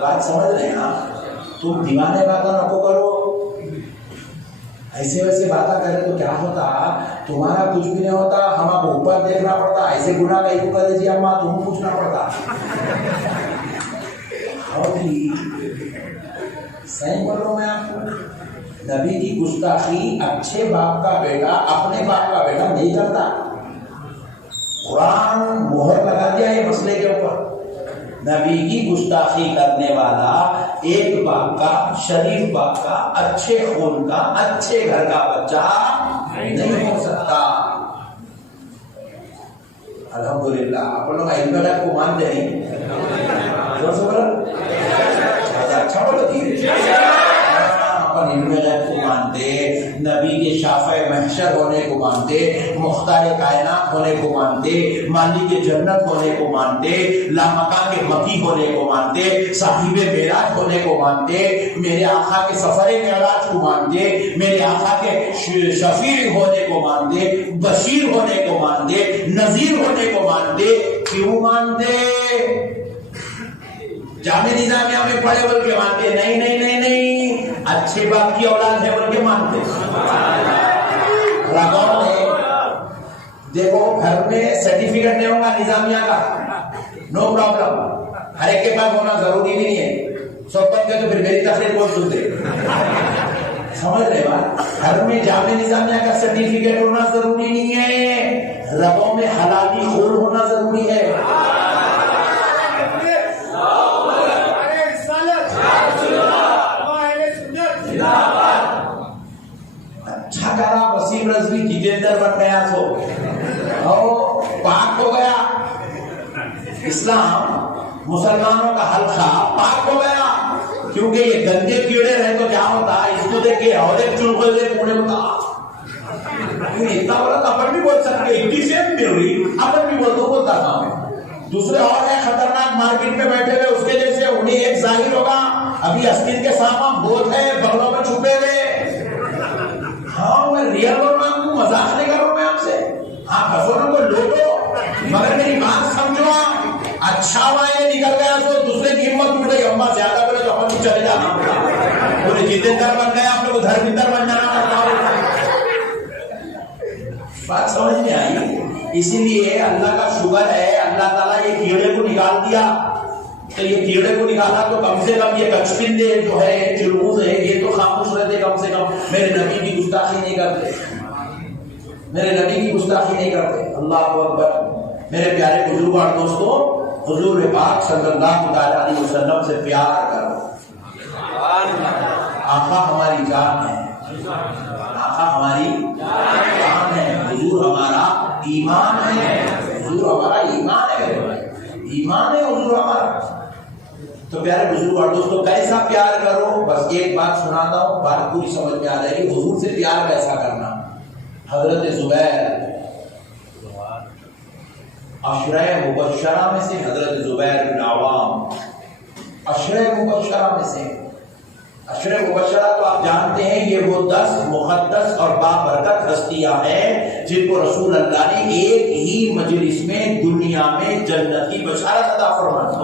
بات سمجھ رہے ہیں آپ؟ تم دیوانے باتیں نہ کرو، ایسے ویسے باتیں کرے تو کیا ہوتا، تمہارا کچھ بھی نہیں ہوتا، ہم آپ اوپر دیکھنا پڑتا، ایسے گناہ کا ایک کر دیجیے اماں تم پوچھنا پڑتا۔ اور صحیح بول رہا ہوں میں آپ کو، نبی کی گستاخی اچھے باپ کا بیٹا اپنے باپ کا بیٹا نہیں کرتا۔ قرآن مہر لگا دیا یہ مسئلے کے اوپر، نبی کی گستاخی کرنے والا ایک باپ کا، شریف باپ کا، اچھے خون کا، اچھے گھر کا بچہ نہیں ہو سکتا۔ الحمدللہ آپ لوگ علم غیب کو مانتے نہیں؟ اچھا بولو دھیرے، اپن علم غیب کو مانتے، نبی کے شافع محشر ہونے کو مانتے، مختار کائنات ہونے کو مانتے، مالک جنت ہونے کو مانتے، لامکان کے مکی ہونے کو مانتے، صاحب معراج ہونے کو مانتے، میرے آقا کے سفر معراج کو مانتے، میرے آقا کے شفیع ہونے کو مانتے، بشیر ہونے کو مانتے، نذیر ہونے کو مانتے۔ کیوں مانتے؟ جامع نظامیہ میں پڑھے بول کے مانتے نہیں نہیں نہیں نہیں، اچھے باپ کی اولاد ہے بول کے مانتے۔ رگوں میں دیکھو، گھر میں سرٹیفکیٹ نہیں ہوگا نظامیہ کا، نو پرابلم، ہر ایک کے پاس ہونا ضروری نہیں ہے، صحبت کے تو پھر میری تقریر کون سنتے، سمجھ رہے بات؟ گھر میں جامع نظامیہ کا سرٹیفکیٹ ہونا ضروری نہیں ہے، رگوں میں حلالی خون ہونا ضروری ہے۔ اچھا کرا وسیم رضوی جتیندر بن گیا سو اور پاک ہو گیا، اسلام مسلمانوں کا حلقہ پاک ہو گیا، کیونکہ یہ گندے کیڑے رہے تو کیا ہوتا، اس کو دیکھ کے اور ایک چڑکے سے کوڑے ہوتا۔ اتنا بولا تو اپن بھی بول سکتے، اتنی سیم مل رہی اپن بھی بولتا تھا میں، دوسرے اور ہیں خطرناک مارکیٹ میں بیٹھے ہوئے، اس کے جیسے انہیں ایک ظاہر ہوگا، ابھی اسکن کے سامنے بہت ہے، بغلوں میں چھپے ہوئے۔ ہاں میں ریئل بول رہا ہوں، مذاق نہیں کر رہا ہوں میں آپ سے، ہاں بسوروں کو لوٹو، مگر میری بات سمجھو، اچھا ہوا یہ نکل گیا تو دوسرے کی ہمت ٹوٹ گئی، اما زیادہ بولے تو اپن چلے جانا پڑا، بولے جتیندر بن گیا آپ لوگ دھرمندر بن جانا پڑتا۔ بات سمجھ میں آئی؟ اسی لیے اللہ کا شکر ہے، اللہ تعالیٰ یہ کیڑے کو نکال دیا، تو یہ کیڑے کو نکالا تو کم سے کم یہ کچپندے جو ہے، چڑگوز ہے، یہ تو خاموش رہتے، کم سے کم میرے نبی کی گستاخی نہیں کرتے، میرے نبی کی گستاخی نہیں کرتے۔ اللہ اکبر۔ میرے پیارے بزرگوں اور دوستوں، حضور پاک صلی اللہ علیہ وسلم سے پیار کرو۔ آقا ہماری جان ہے، آقا ہماری جان ہے، حضور ہمارا ایمان ہے، حضور ہمارا ایمان ہے، ایمان ہے حضور ہمارا۔ تو پیارے بزرگ اور دوستوں، کیسا پیار کرو؟ بس ایک بات سناتا ہوں، بات پوری سمجھ میں آ جائے گی۔ حضور سے پیار کیسا کرنا؟ حضرت زبیر، عشرہ مبشرہ میں سے حضرت زبیر بن عوام، عشرہ مبشرہ میں سے۔ عشرہ مبشرہ تو آپ جانتے ہیں، یہ وہ 10 مقدس اور بابرکت ہستیاں ہیں جن کو رسول اللہ نے ایک ہی مجلس میں دنیا میں جنت کی بشارت عطا فرمائی،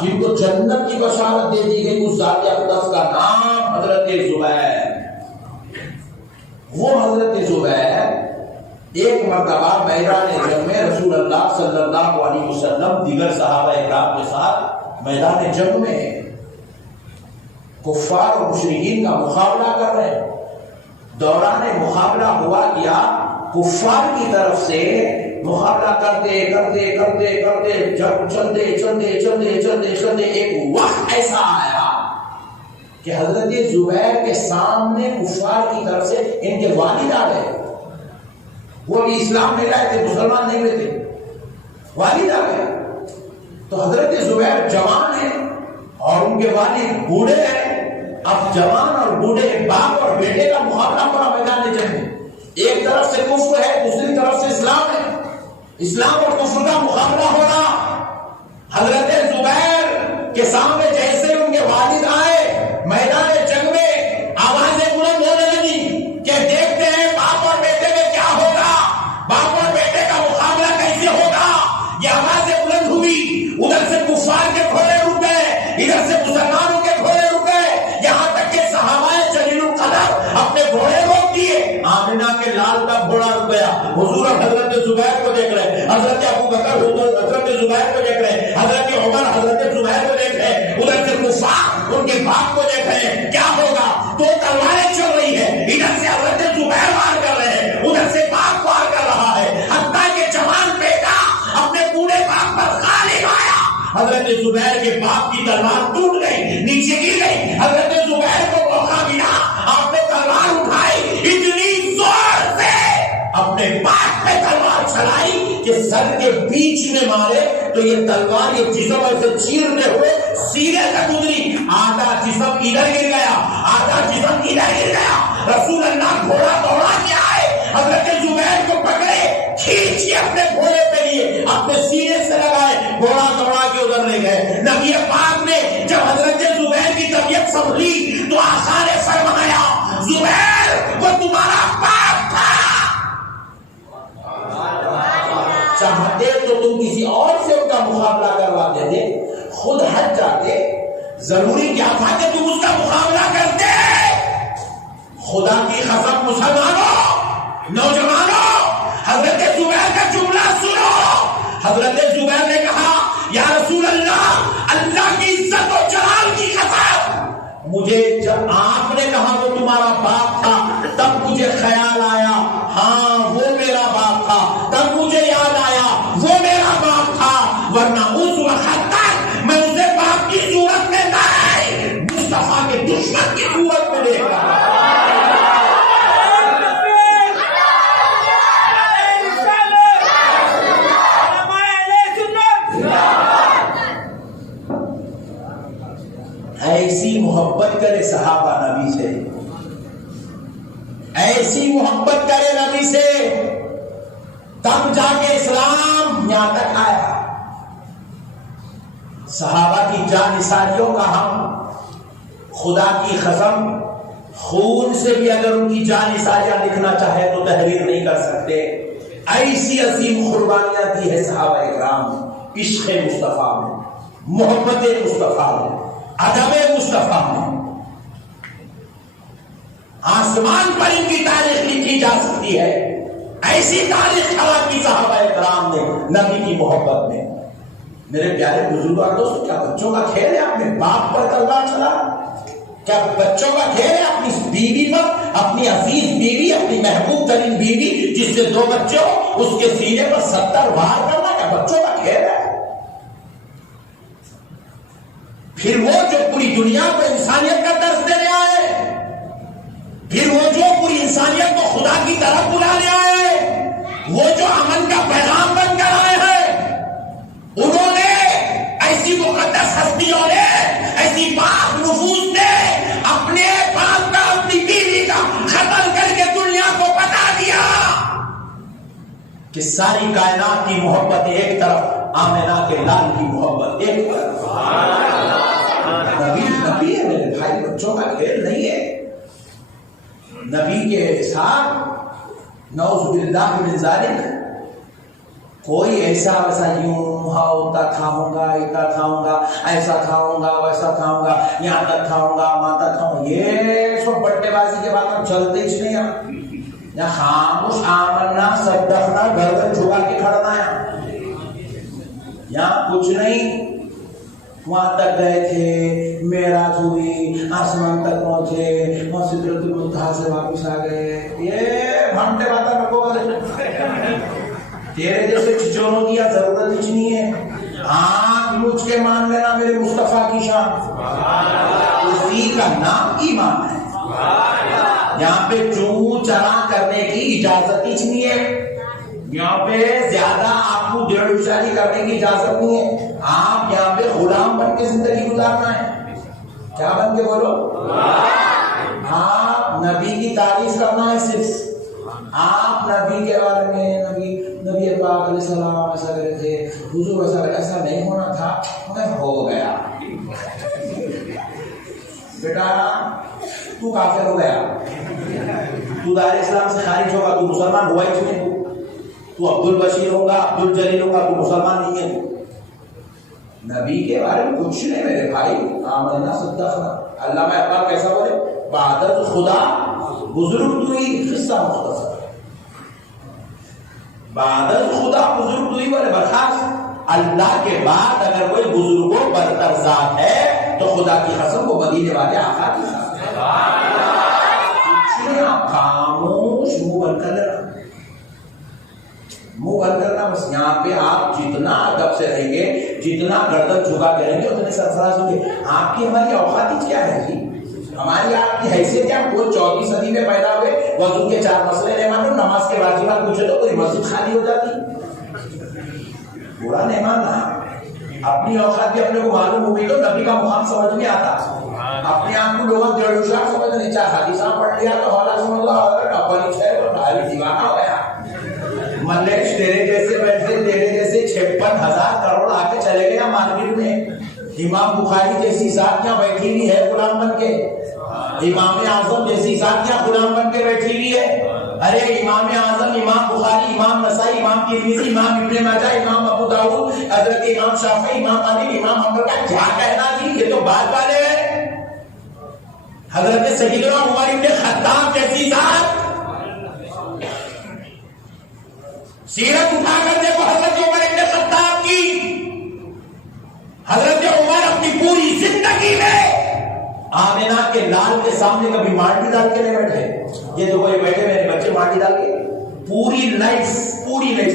جن کو جنت کی بشارت دے دی گئی، اس ذات اقدس کا نام حضرت زبیر۔ وہ حضرت زبیر ایک مرتبہ میدان جنگ میں رسول اللہ صلی اللہ علیہ وسلم دیگر صحابہ اکرام کے ساتھ میدان جنگ میں کفار اور مشرکین کا مقابلہ کر رہے ہیں۔ دوران مقابلہ ہوا کیا، کفار کی طرف سے مقابلہ کرتے کرتے کرتے کرتے جب چلتے ایک وقت ایسا آیا کہ حضرت زبیر کے سامنے کفار کی طرف سے ان کے والد آ گئے. وہ ابھی اسلام میں لائے تھے, مسلمان نہیں ہوئے تھے, والد آ گئے. تو حضرت زبیر جوان ہیں اور ان کے والد بوڑھے ہیں. اب جوان اور بوڑھے باپ اور بیٹے کا مقابلہ ہو رہا میدان جنگ میں. ایک طرف سے کفر ہے, دوسری طرف سے اسلام ہے. اسلام اور کفر کا مقابلہ ہو رہا. حضرت زبیر کے سامنے جیسے ان کے والد آئے میدان جنگ میں, آوازیں بلند ہونے لگی کہ دیکھتے ہیں باپ اور بیٹے میں کیا ہوگا, باپ اور بیٹے کا مقابلہ کیسے ہوگا. یہ آوازیں بلند ہوئی. ادھر سے کفار کے گھوڑے رک گئے, ادھر سے مسلمانوں کے گھوڑے رک گئے, یہاں تک کہ صحابہ جلیل القدر اپنے گھوڑے روک دیے. آمنہ کے لال کا گھوڑا رک گیا. حضور حضرت زبیر کو دیکھ رہے, حضرت ابو بکر حضرت زبیر کو دیکھ رہے, حضرت عمر حضرت زبیر کو دیکھ رہے, ادھر سے کفار ان کے باپ کو دیکھ رہے ہیں. کیا ہوگا؟ دو تلواریں چل رہی ہے, ادھر سے حضرت زبیر وار کر رہے ہیں, ادھر سے باپ وار کر رہا ہے. حتیٰ کہ جوان بیٹا اپنے بوڑھے باپ پر غالب آیا. حضرت زبیر کے باپ کی تلوار ٹوٹ گئی, نیچے گر گئی. حضرت زبیر کو موقع ملا, آپ نے تلوار اٹھائی, اتنی زور سے اپنے باپ پہ تلوار چلائی کہ سر کے بیچ میں مارے تو یہ تلوار یہ جسم ایسے چیرنے ہوئے سینے تک گزری. آدھا جسم ادھر گر گیا, آدھا جسم ادھر گر گیا. رسول اللہ گھوڑا دوڑا کے آئے, حضرت زبیر کو پکڑے, کھینچ کے اپنے گھوڑے پہ لیے, اپنے سینے سے لگائے, گھوڑا دوڑا کے ادھر لے گئے. نبی پاک نے جب حضرت زبیر کی طبیعت سنبھلی تو آقا نے فرمایا, زبیر وہ تمہارا باپ تھا, چاہتے تو تم کسی اور سے ان کا مقابلہ کرواتے تھے, خود ہٹ جاتے. ضروری کیا تھا کہ تم اس کا مقابلہ کرتے. خدا کی قسم مسلمانوں, نوجوانوں, حضرت زبیر کا جملہ سنو. حضرت زبیر نے کہا, یا رسول اللہ, اللہ کی عزت و جلال کی قسم, مجھے جب آپ نے کہا وہ تمہارا باپ تھا تب مجھے خیال آیا, ہاں وہ میرا باپ تھا. تب مجھے یاد آیا وہ میرا باپ تھا, ورنہ اس وقت تک میں اسے باپ کی صورت میں نہیں, مصطفیٰ کے دشمن کی صورت میں دیکھ رہا. ایسی محبت کرے صحابہ نبی سے, ایسی محبت کرے نبی سے, تب جا کے اسلام یہاں تک آیا. صحابہ کی جان نثاریوں کا ہم خدا کی قسم خون سے بھی اگر ان کی جان نثاریاں لکھنا چاہے تو تحریر نہیں کر سکتے. ایسی عظیم قربانیاں دی ہے صحابہ اکرام عشق مصطفیٰ میں, محبت مصطفیٰ میں, ادب مصطفیٰ میں. آسمان پر ان کی تاریخ لکھی جا سکتی ہے, ایسی تاریخ کھڑا کی صحابہ اکرام نے نبی کی محبت میں. میرے پیارے بزرگ اور دوستو, کیا بچوں کا کھیل ہے اپنے باپ پر تلوار چلا؟ کیا بچوں کا کھیل ہے اپنی بیوی پر, اپنی عزیز بیوی, اپنی محبوب ترین بیوی جس سے 2 بچے ہو, اس کے سینے پر 70 وار کرنا کیا بچوں کا کھیل ہے؟ پھر وہ جو پوری دنیا کو انسانیت کا درس دینے آئے, پھر وہ جو پوری انسانیت کو خدا کی طرف بلانے آئے, وہ جو امن کا پیغام بن کر آئے ہیں, انہوں نے ایسی مقدس ہستیوں نے, ایسی پاک نفوس نے اپنے باپ کا, اپنی بیوی کا قتل کر کے دنیا کو بتا دیا کہ ساری کائنات کی محبت ایک طرف, آمنہ کے لال کی محبت ایک طرف. نبی ہے میرے بھائی, بچوں کا کھیل نہیں ہے. نبی کے ساتھ نعوذ باللہ من ذالک کوئی ایسا یوں ہوتا کھاؤں گا, اتنا کھاؤں گا, ایسا کھاؤں گا, ویسا کھاؤں گا, یہاں تک کھاؤں گا, وہاں تک کھاؤں گا, یہ سب بٹے بازی کے بعد ہم چلتے ہی نہیں. یا خاموش آمنا صدقنا گھر گھر جھکا کے کھڑنا ہے, یہاں کچھ نہیں. وہاں تک گئے تھے, معراج ہوئی, آسمان تک پہنچے, وہاں سدرۃ المنتہا سے واپس آ گئے. یہ گھنٹے باتیں رکھو گا, تیرے جیسے چچوروں کی ضرورت کچھ نہیں ہے. آنکھ مجھ کے مان لینا میرے مصطفیٰ کی شان. اسی کا نام ایمان ہے. یہاں پہ چوں چرا کرنے کی اجازت کچھ نہیں ہے. یہاں پہ زیادہ آپ کو ڈیڑھ اشاری کرنے کی اجازت نہیں ہے. آپ یہاں پہ غلام بن کے زندگی گزارنا ہے. کیا بن کے بولو؟ آپ نبی کی تعریف کرنا ہے. صرف آپ نبی کے بارے میں نبی پاک علیہ السلام ایسا کرے تھے، حضور ایسا نہیں ہونا تھا، مگر ہو گیا. بیٹا تو کافر ہو گیا، تو دائرہ اسلام سے خارج ہوگا، تو مسلمان ہوا ہی نہیں. تو عبد البشیر ہوگا، عبد الجلیل ہوگا، تو مسلمان نہیں ہے. نبی کے بارے میں کچھ نہیں میرے بھائی. آمنا صدقنا. علامہ اقبال کیسا بولے؟ بعد خدا بزرگ توئی. قصہ مختصر. بعد خدا بزرگ توئی بولے برخاست اللہ کے بعد اگر کوئی بزرگوں برتر ذات ہے تو خدا کی قسم وہ مدینے والے آقا کی قسم. آپ خاموش منہ بند کر لینا، منہ بند کرنا بس. یہاں پہ آپ جتنا ادب سے رہیں گے، جتنا گردن جھکا کے رہیں گے، اتنے سرفراز ہوں گے. آپ کی ہماری اوقات ہی کیا ہے جی؟ ہماری آپ کی حیثیت کیا؟ کوئی 14ویں صدی میں پیدا ہوئے، وضو کے 4 مسئلے نہیں معلوم، نماز کے واجبات پوچھے تو پوری مسجد خالی ہو جاتی. برا نہیں ماننا. اپنی اوقات بھی اپنے کو معلوم ہوگی تو نبی کا مقام سمجھ میں آتا. اپنے آپ کو لوگ ڈیڑھ اشار سمجھ نہیں چاہتا. حدیثاں پڑھ لیا تو حالا سمجھ لو اپنی چھ بھائی دیوانہ ہو گیا. ملیش تیرے جیسے بیٹھے، تیرے جیسے 56,000 کروڑ آ کے چلے گئے مارکیٹ میں. امام بخاری جیسی ذات یہاں بیٹھی ہوئی ہے غلام بن کے. امام اعظم جیسی ذات یہاں غلام بن کے بیٹھی ہوئی ہے. ارے امام اعظم، امام بخاری، امام نسائی، امام ترمذی، امام ابن ماجہ، امام ابو داؤد، حضرت امام شافعی، امام مالک، امام احمد کا کیا کہنا جی؟ یہ تو بات والے ہیں. حضرت سیدنا عمر ابن خطاب جیسی ذات. سیرت اٹھا کر دیکھو حضرت عمر ابن خطاب کی. حضرت عمر اپنی پوری زندگی میں آمینہ کے لال کے سامنے کبھی ماٹی ڈال کے نہیں بیٹھے. یہ تو یہ بیٹھے میرے بچے ماٹی ڈال کے پوری لائف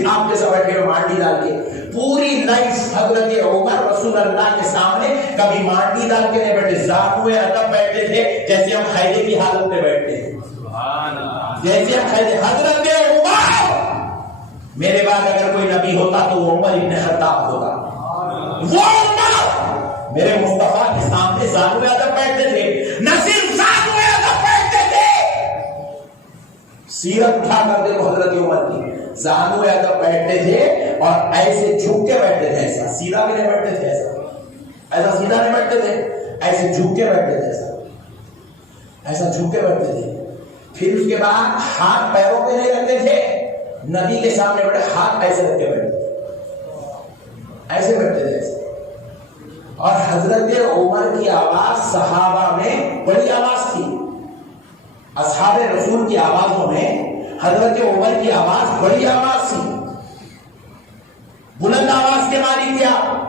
آپ کے ساتھ بیٹھے ماٹی ڈال کے پوری لائف حضرت عمر رسول اللہ کے سامنے کبھی ماٹی ڈال کے نہیں بیٹھے. زانوئے ادب بیٹھتے تھے جیسے ہم قیدی کی حالت میں بیٹھتے ہیں. جیسے ہم قیدی. حضرت عمر میرے بعد اگر کوئی نبی ہوتا تو وہ عمر ابن خطاب ہوتا. وہ عمر میرے مصطفیٰ کے سامنے زانوئے ادب بیٹھتے تھے. نہ صرف زانوئے ادب بیٹھتے تھے، سیرت اٹھا کر دیکھو حضرت عمر کی. زانوئے ادب بیٹھتے تھے اور ایسے جھک کے بیٹھتے تھے. ایسا سیدھا بھی نہیں بیٹھتے تھے، ایسا سیدھا نہیں بیٹھتے تھے، ایسے جھک کے بیٹھتے تھے. ایسا جھک کے بیٹھتے تھے. پھر اس کے بعد ہاتھ پیروں پہ نہیں رکھتے تھے. نبی کے سامنے بیٹھے ہاتھ ایسے رکھ کے بیٹھتے تھے، ایسے بیٹھتے تھے ایسے. اور حضرت عمر کی آواز صحابہ میں بڑی آواز تھی. اصحاب رسول کی آوازوں میں حضرت عمر کی آواز بڑی آواز تھی. بلند آواز کے مالک تھے آپ.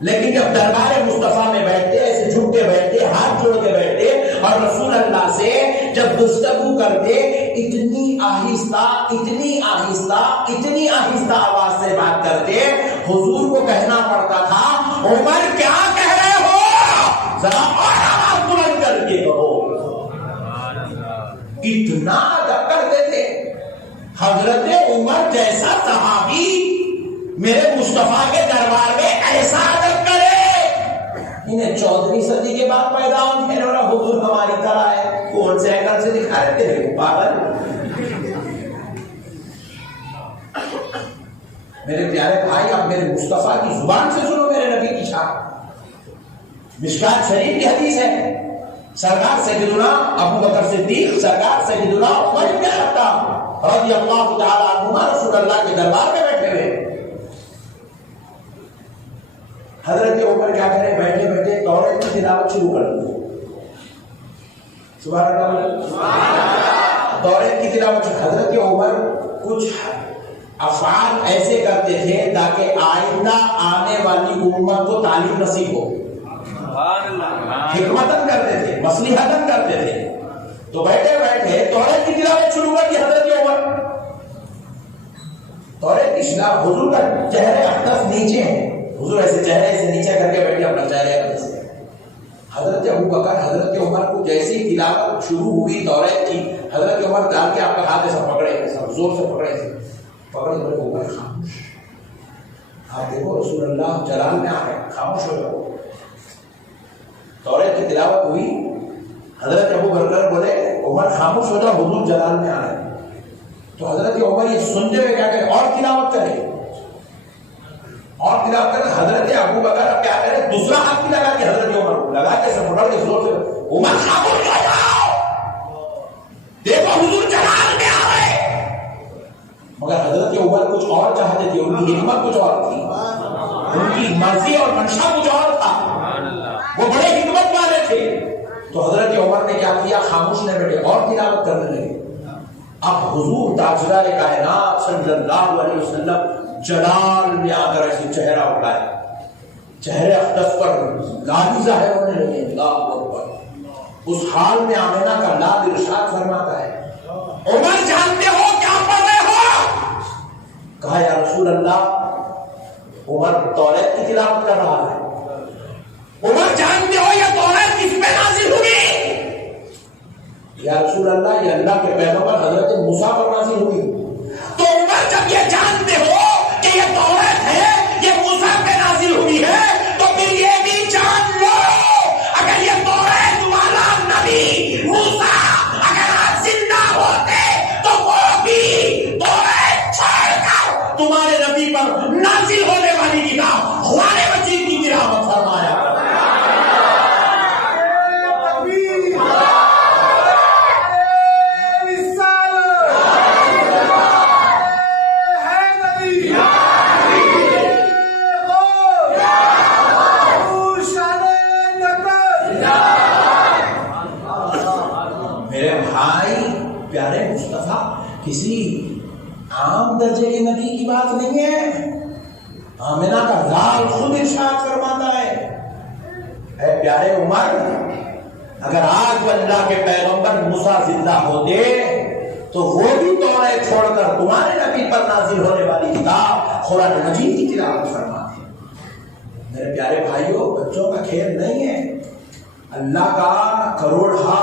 لیکن جب دربار مصطفیٰ میں بیٹھتے، ایسے جھک کے بیٹھتے، ہاتھ جوڑ کے بیٹھتے اور رسول اللہ سے جب گفتگو کرتے، اتنی آہستہ اتنی آہستہ اتنی آہستہ آواز سے بات کرتے، حضور کو کہنا پڑتا تھا عمر کیا کہہ رہے ہو، ذرا اور آواز بلند کر کے کہو. اتنا ادب کرتے تھے. حضرت عمر جیسا صحابی میرے مصطفیٰ کے دربار میں ایسا ادب کرے. انہیں 14ویں صدی کے بعد پیدا ہوتے ہیں. حضور ہماری طرح ہے، کون سے اینگل سے دکھا رہے تھے پاگل. میرے پیارے بھائی، اب میرے مصطفیٰ کی زبان سے سنو میرے نبی کی شان. مشکات شریف کی حدیث ہے. سرکار سیدنا ابو بکر صدیق، سرکار سیدنا عمر بن خطاب رضی اللہ تعالی عنہما رسول اللہ کے دربار میں بیٹھے ہوئے. حضرت عمر کیا کرے، بیٹھے بیٹھے توریت کی تلاوت شروع کر دی. سبحان اللہ. توریت کی تلاوت. حضرت عمر کچھ افعال ایسے کرتے تھے تاکہ آئندہ آنے والی امت کو تعلیم نصیب ہو. حکمتن کرتے تھے، مصلحتن کرتے تھے. تو بیٹھے بیٹھے توریت کی تلاوت شروع کر دی حضرت عمر. توریت کی شناخت، حضور کا چہرے اقدس نیچے ہیں، حضور ایسے چہرے سے نیچے کر کے بیٹھے اپنا چہرے اقدس سے. حضرت ابو بکر حضرت عمر کو جیسے ہی تلاوت شروع ہوئی توریت کی، حضرت عمر ڈال کے آپ کا ہاتھ ایسا پکڑے، زور سے پکڑے، بولے عمر خاموش. آپ دیکھو رسول اللہ جلال میں آ گئے، خاموش ہو جاؤ. توریت کی تلاوت ہوئی، حضرت ابو بکر بولے عمر خاموش ہو جاؤ، حضور جلال میں آ رہے. تو حضرت عمر یہ سنتے ہوئے کیا کرے، اور تلاوت کرے، اور تلاوت کرے. حضرت ابو بکر کیا کرے، دوسرا ہاتھ بھی لگا کے حضرت عمر کو لگا کے پکڑ کے زور سے عمر خاموش ہو جاؤ، دیکھو حضور جلال میں آ رہے. مگر حضرت عمر کچھ اور چاہتے تھے، ان کی حکمت کچھ اور تھی، ان کی مرضی اور منشا کچھ اور تھا، وہ بڑے حکمت والے تھے. تو حضرت عمر نے کیا کیا، خاموش نہیں بیٹھے اور تلاوت کرنے لگے. اب حضور تاجدار کائنات صلی اللہ علیہ وسلم جلال میں آ کر ایسے چہرہ اٹھائے، چہرے اقدس پر لابی ظاہر ہونے لگے. اللہ اکبر. اس حال میں آمینہ کا لاب ارشاد فرماتا ہے، عمر جانتے ہو کیا پڑھ رہے ہو؟ کہا یا رسول اللہ عمر توریت کی تلاوت کر رہا ہے. عمر جانتے ہو یہ توریت کس پہ نازل ہوئی؟ یا رسول اللہ یہ اللہ کے پیغمبر حضرت موسیٰ پر نازل ہوئی. تو عمر جب یہ جانتے ہو کہ یہ توریت ہے، یہ موسیٰ پہ نازل ہوئی ہے، تو پھر یہ بھی جان لو اگر یہ توریت والا نبی موسیٰ اگر آج زندہ ہوتے تو وہ بھی توریت چھوڑ کر تمہارے نبی پر نازل ہونے والی کتاب قرآن مجید کی تلاوت فرمایا. کسی عام درجے کے نبی کی بات نہیں ہے. آمینہ کا لال خود ارشاد فرماتا ہے، اے پیارے عمر اگر آج وہ اللہ کے پیغمبر موسیٰ زندہ ہوتے تو وہ بھی توریت چھوڑ کر تمہارے نبی پر نازل ہونے والی کتاب قرآن مجید کی تلاوت فرماتے. میرے پیارے بھائیوں، بچوں کا کھیل نہیں ہے. اللہ کا کروڑا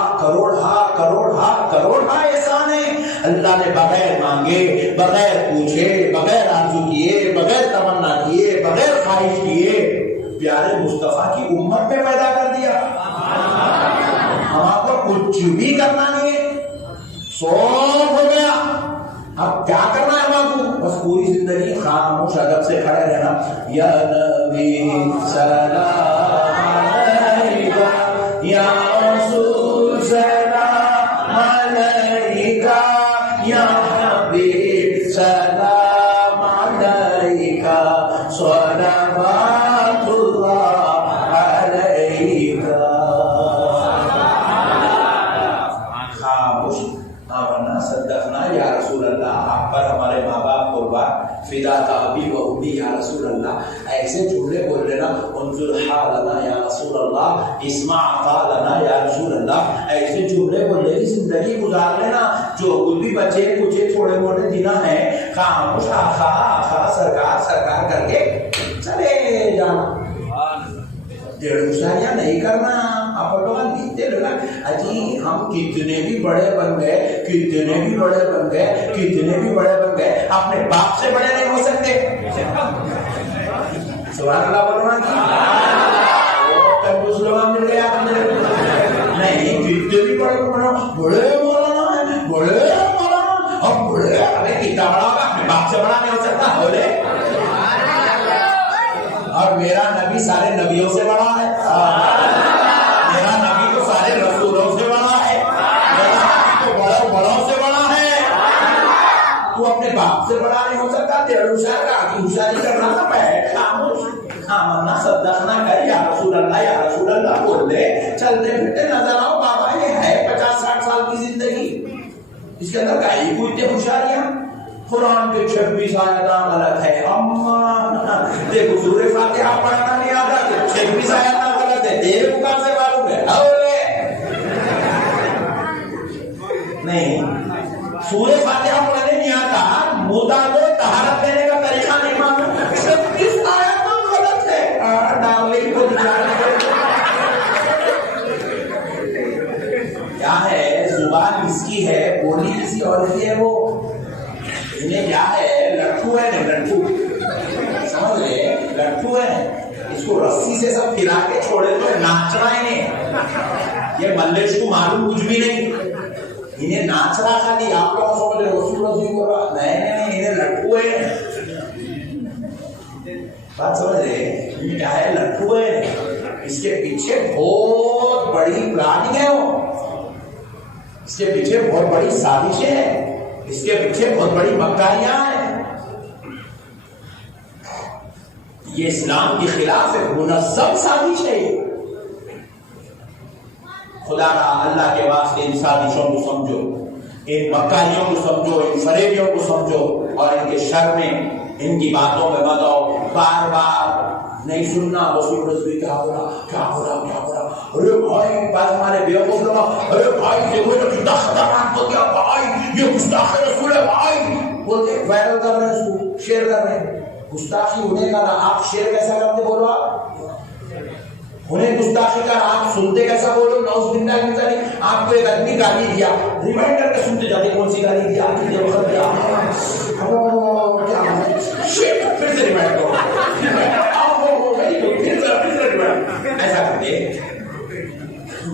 احسان ہے. اللہ نے بغیر مانگے، بغیر پوچھے، بغیر آرزو کیے، بغیر تمنا کیے، بغیر خواہش کیے پیارے مصطفیٰ کی امت میں پیدا کر دیا. ہم آپ کو کچھ بھی کرنا نہیں ہے، سو ہو گیا. اب کیا کرنا ہے ہم آپ کو؟ بس پوری زندگی خاموش ادب سے کھڑے رہنا. یا نبی سلام علیکہ، یا رسول سلام علیکہ، یا حبیب سلام علیکہ، صلوات اللہ علیکہ. خاموش آمنا صدقنا یا رسول اللہ، آپ پر ہمارے ماں باپ قربان، فدا کا ابی و امی یا رسول اللہ. ایسے جملے بول لینا، انظر حالنا یا رسول اللہ، اسمع قالنا یا رسول اللہ. ایسے جملے بولنے کی زندگی گزار لینا. جو کوئی بھی بچے کچھ تھوڑے موٹے دینا ہے خاموش آخا سرکار کر کے چلے جانا. ڈیڑھ ہوشیاریاں نہیں کرنا. آپ لوگ دیکھتے رہنا اجی ہم کتنے بھی بڑے بن گئے، اپنے باپ سے بڑے نہیں ہو سکتے. سبحان اللہ بولنا کنجوس لوگ مل گیا نہیں. کتنے بھی بڑے مولانا اب بڑے ارے کتنا بڑا ہوگا، اپنے باپ سے بڑا نہیں ہو سکتا. بولے اور میرا نبی سارے نبیوں سے بڑا ہے، میرا نبی تو سارے رسولوں سے بڑا ہے، میرا نبی تو بڑوں سے بڑا ہے. تو اپنے باپ سے بڑا نہیں ہو سکتا. تیرے ہوشیار کا آگے ہوشیاری کرنا تھا. بیٹھ خاموش آمنا صدقنا کر یا رسول اللہ بول دے. چلتے پھرتے نظر آؤ بابا، یہ ہے 50-60 سال کی زندگی، اس کے اندر کئی کوئی ہوشیاریاں. قرآن کے 26 آیات غلط ہے. دیکھو سورہ فاتحہ پڑھنا نہیں آتا، 26 آیات غلط ہے. تیرے کو کہاں سے معلوم ہے؟ نہیں، سورہ فاتحہ پڑھنے نہیں آتا، مدعا کو طہارت دینے زبان کس کی ہے، بولی کسی اور کی ہے، وہ انہیں کیا ہے، لٹھو ہے نا، لٹھو سمجھ رہے، لٹھو ہے، اس کو رسی سے سب پھرا کے چھوڑے تو ناچنا انہیں، یہ ملیش کو معلوم کچھ بھی نہیں، انہیں ناچنا خالی، آپ لوگ سمجھ رہے رسول رسول کو نہیں، انہیں لٹھو ہے، بات سمجھ رہے، انہیں کیا ہے، لٹھو ہے، اس کے پیچھے بہت بڑی پلاننگ ہے، وہ اس کے پیچھے بہت بڑی سازشیں ہیں، اس کے پیچھے بہت بڑی مکاریاں ہیں، یہ اسلام کے خلاف ایک منظم سازش ہے، خدا را اللہ کے واسطے ان سازشوں کو سمجھو، ان مکاریوں کو سمجھو، ان فریبیوں کو سمجھو، اور ان کے شر میں، ان کی باتوں میں مت آؤ، بار بار نہیں سننا، رسول رسول کیا ہو رہا، کیا ہو رہا، کیا ہو رہا، ارے بھائی، بعض ہمارے بیوقوف لوگ، ارے بھائی دیکھو یہ کتنا خطرناک ہو گیا بھائی، یہ گستاخ رسول ہے بھائی، بولتے وائرل کر رہے ہیں، اس کو شیئر کر رہے ہیں، گستاخی ہونے کا رہا، آپ شیئر کیسا کرتے بولو، آپ انہیں گستاخی کا آپ سنتے کیسا بولو، نوز بندہ کی مثالی، آپ کو ایک آدمی گالی دیا، ریمائنڈ کر کے سنتے جاتے، کون سی گالی دیا، آپ کی وقت دیا، پھر سے ریمائنڈ کرو، ایسا کرتے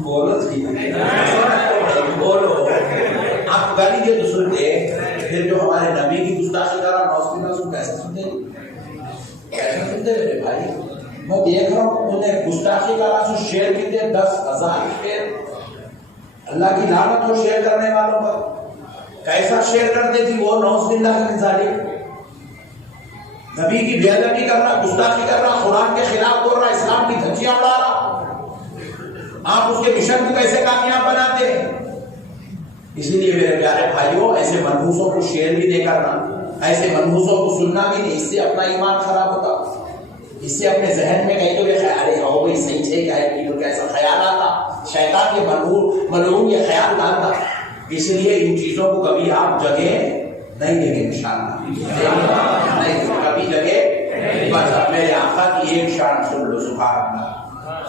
بولو، بولو، آپ گالی دے تو سنتے، پھر جو ہمارے نبی کی گستاخی کر رہا نوز بندہ سن کیسا سنتے، ایسا سنتے میرے بھائی، میں دیکھ رہا ہوں انہیں گستاخی کا راسو شیئر کیتے 10,000 شیئر، اللہ کی لعنت ہو شیئر کرنے والوں پر، کیسا شیئر کرتے تھی وہ، نوز باللہ کی مثالی، نبی کی بے ادبی کر رہا، گستاخی کر رہا، قرآن کے خلاف بول رہا، اسلام کی دھجیاں اڑا رہا، آپ اس کے مشن کو کیسے کامیاب بناتے ہیں؟ اسی لیے میرے پیارے بھائیوں، ایسے منحوسوں کو شیئر بھی نہیں کرنا، ایسے منحوسوں کو سننا بھی نہیں، اس سے اپنا ایمان خراب ہوتا، اس سے اپنے ذہن میں کہیں تو یہ خیال ہے ہو گئی صحیح ہے کیا ہے کہ ایسا خیال آتا، شیطان کے ملعون یہ خیال ڈالتا، اس لیے ان چیزوں کو کبھی آپ جگہ نہیں دیں گے انشاءاللہ، نہیں کبھی جگہ بس میرے آقا کی ایک شان سن لو، سبحان اللہ،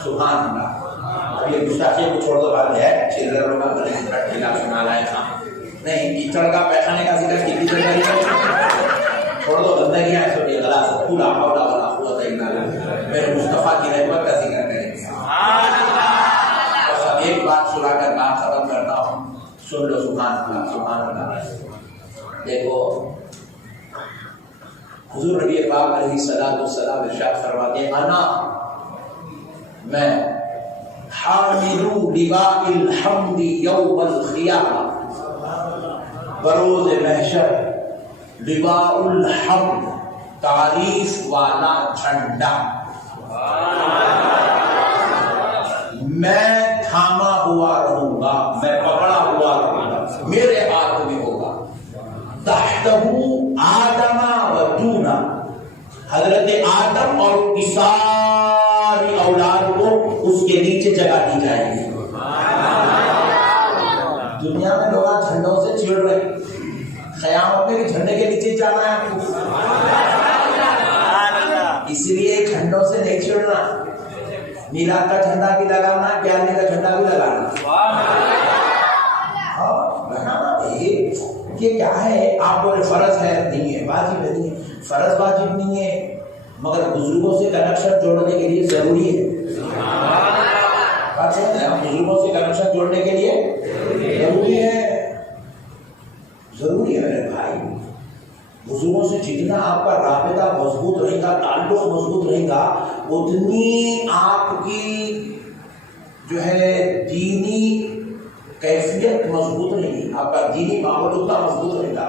سبحان اللہ، اب یہ گستاخی کو چھوڑ دو، بات ہے چلڈر لوگ خلاف سنا لائے تھا، نہیں کیچڑ کا پیخانے کا ذکر کی چھوڑ دو، گندگیاں چھوٹی غلط پورا حول ولا قوت الا باللہ، میرے مصطفیٰ کی رحمت کا ذکر کریں گے، بس اب ایک بات سنا کر بات ختم کرتا ہوں، سن لو، سبحان اللہ، سبحان اللہ، دیکھو حضور نبی پاک علیہ الصلوۃ والسلام ارشاد فرماتے ہیں، انا میں حامل لواء الحمد یوم القیامہ، بروز محشر لواء الحمد تعریف والا جھنڈا میں تھاما ہوا رہوں گا، میں پکڑا ہوا رہوں گا، میرے ہاتھ میں ہوگا، تحتہ آدم و دون، حضرت آدم اور ان کی ساری اولاد کو اس کے نیچے جگہ دی جائے گی۔ دنیا میں لوگ جھنڈوں سے چڑھ رہے، قیامت میں بھی جھنڈے کے نیچے جانا ہے آپ کو، اس لیے جھنڈوں سے نہیں چڑھنا، میلاد کا جھنڈا بھی لگانا، 11ویں کا جھنڈا بھی لگانا، یہ کیا ہے، آپ کو فرض ہے نہیں ہے، واجب ہے نہیں ہے، فرض واجب نہیں ہے، مگر بزرگوں سے کنیکشن جوڑنے کے لیے ضروری ہے، بزرگوں سے کنیکشن جوڑنے کے لیے ضروری ہے، ضروری ہے میرے بھائی، بزرگوں سے جتنا آپ کا رابطہ مضبوط رہے گا، تعلق مضبوط رہے گا، اتنی آپ کی جو ہے دینی کیفیت مضبوط رہے گی، آپ کا دینی ماحول اتنا مضبوط رہے گا۔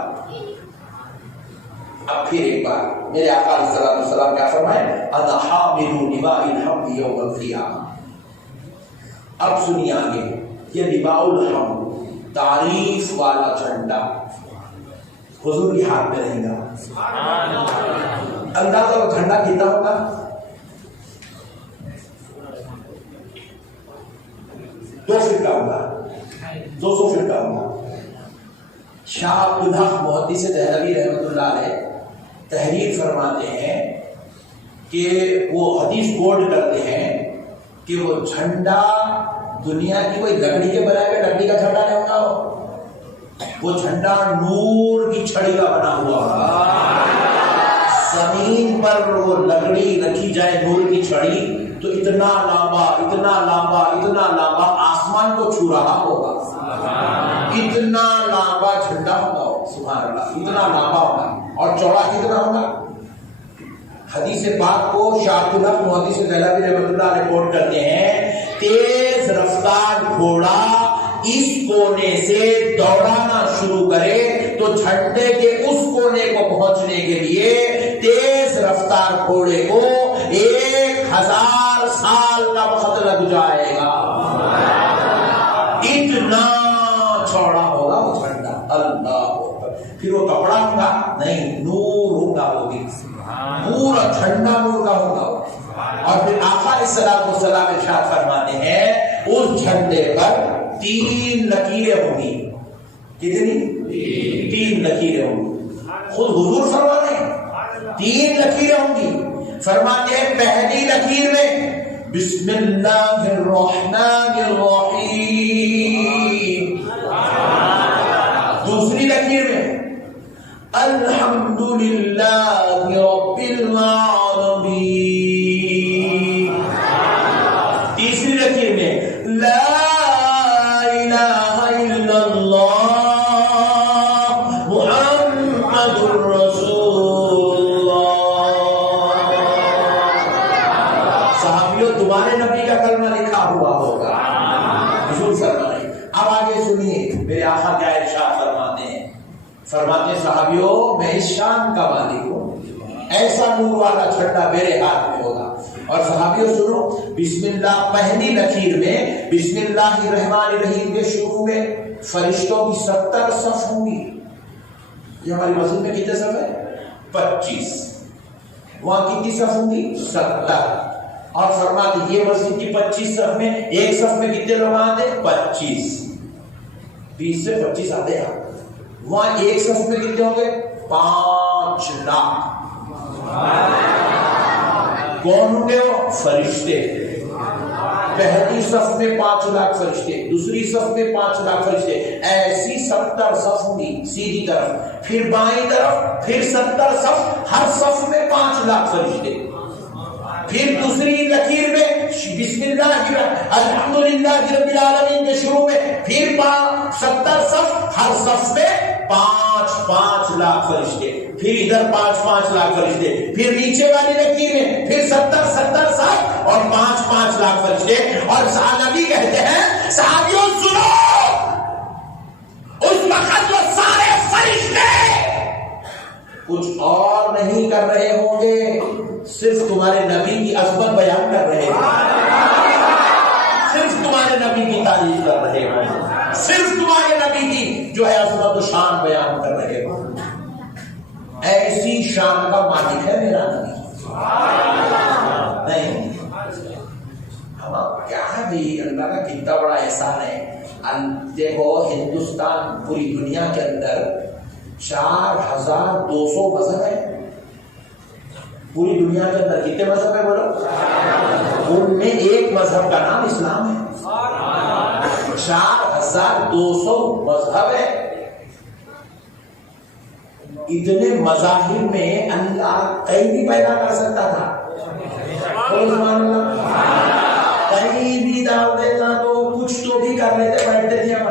اب پھر ایک بار میرے آقا علیہ الصلوۃ والسلام کیا فرمائے، انا حامل لواء الحمد یوم القیامہ، اب سنیے آگے، یہ لواء الحمد تعریف والا جھنڈا حضور کے ہاتھ میں رہے گا، اندازہ وہ جھنڈا کتنا ہوگا، 2 فٹ کا ہوگا، 200 فٹ کا ہوگا۔ شاہ عبدالحق محدث دہلوی رحمۃ اللہ علیہ تحریر فرماتے ہیں کہ وہ حدیث کوٹ کرتے ہیں کہ وہ جھنڈا دنیا کی کوئی لکڑی کے بنائے ہوئے لکڑی کا جھنڈا نہیں ہوگا، وہ جھنڈا نور کی چھڑی کا بنا ہوا ہوگا. زمین پر وہ لکڑی رکھی جائے نور کی چھڑی تو اتنا لمبا اتنا لمبا اتنا لمبا آسمان کو چھو رہا ہوگا. اتنا لمبا جھنڈا ہوگا, سبحان اللہ, اتنا لمبا ہوگا. اور چوڑا کتنا ہوگا؟ حدیث پاک کو شاہ الحق محدث دہلوی رحمۃ اللہ رپورٹ کرتے ہیں, تیز رفتار گھوڑا اس کونے سے دوڑانا شروع کرے تو جھنڈے کے اس کونے کو پہنچنے کے لیے تیز رفتار گھوڑے کو 1000 سال کا وقت لگ جائے گا. اتنا چوڑا ہوگا وہ جھنڈا. اللہ, پھر وہ کپڑا ہوگا نہیں, نور ہوگا, ہوگی پورا جھنڈا نور کا ہوگا. اور پھر آقا علیہ الصلوۃ والسلام ارشاد فرماتے ہیں اس جھنڈے پر 3 لکیریں ہوں گی. کتنی؟ 3 لکیریں ہوں گی. خود حضور فرماتے ہیں 3 لکیریں ہوں گی. فرماتے ہیں پہلی لکیر میں بسم اللہ الرحمن الرحیم, دوسری لکیر میں الحمدللہ رب العالمین, تیسری لکیر میں لا الہ الا اللہ محمد الرسول اللہ. صحابیوں تمہارے نبی کا کلمہ لکھا ہوا ہوگا. حضور فرمائے. اب آگے سنیے میرے آقا کیا ارشاد فرماتے ہیں. فرماتے ہیں صحابیوں میں اس شان کا مالک ہوں, ایسا نور والا جھنڈا میرے ہاتھ میں ہوگا. اور صحابیوں سنو, بسم اللہ پہلی لکیر میں بسم اللہ الرحمن الرحیم کے شروع میں فرشتوں کی 70 صف ہوں گی. یہ ہماری مسجد میں کتنے صف ہے؟ 25. وہاں کتنی صف ہوں گی؟ 70. اور فرماتے یہ مسجد کی 25 صف میں ایک صف میں کتنے لوگ آتے؟ 25. 20 سے 25 آتے ہیں. وہاں ایک صف میں کتنے ہوں گے؟ 5 لاکھ. کون ہوں گے وہ؟ فرشتے. پہلی صف میں 5 لاکھ فرشتے, دوسری صف میں 5 لاکھ فرشتے, ایسی 70 صف ہوں گی سیدھی طرف. پھر بائیں طرف پھر 70 صف, ہر صف میں 5 لاکھ فرشتے. پھر دوسری لکیر میں بسم اللہ الحمدللہ رب العالمین کے شروع میں پھر 70 صف, ہر صف میں 5 لاکھ فرشتے. پھر ادھر 5 لاکھ فرشتے. پھر نیچے والی لکیر میں پھر 70 صف اور 5 لاکھ فرشتے. اور نبی کہتے ہیں صحابیوں سنو, اس وقت وہ سارے فرشتے کچھ اور نہیں کر رہے ہوں گے, صرف تمہارے نبی کی عظمت بیان کر رہے ہیں, صرف تمہارے نبی کی تعریف کر رہے ہیں, صرف تمہارے نبی کی جو ہے عظمت و شان بیان کر رہے ہیں. ایسی شان کا مالک ہے میرا نبی. نہیں کیا ہے بھائی, اللہ کا کتنا بڑا احسان ہے. دیکھو ہندوستان پوری دنیا کے اندر 4200 مذہب ہے. پوری دنیا کے اندر کتنے مذہب ہے بولو؟ ان میں ایک مذہب کا نام اسلام ہے. 4200 مذہب ہے. اتنے مذاہب میں اللہ کہیں بھی پیدا کر سکتا تھا. کہیں بھی دعوت دیتا تو کچھ تو بھی کر لیتے, بیٹھتے تھے ہم.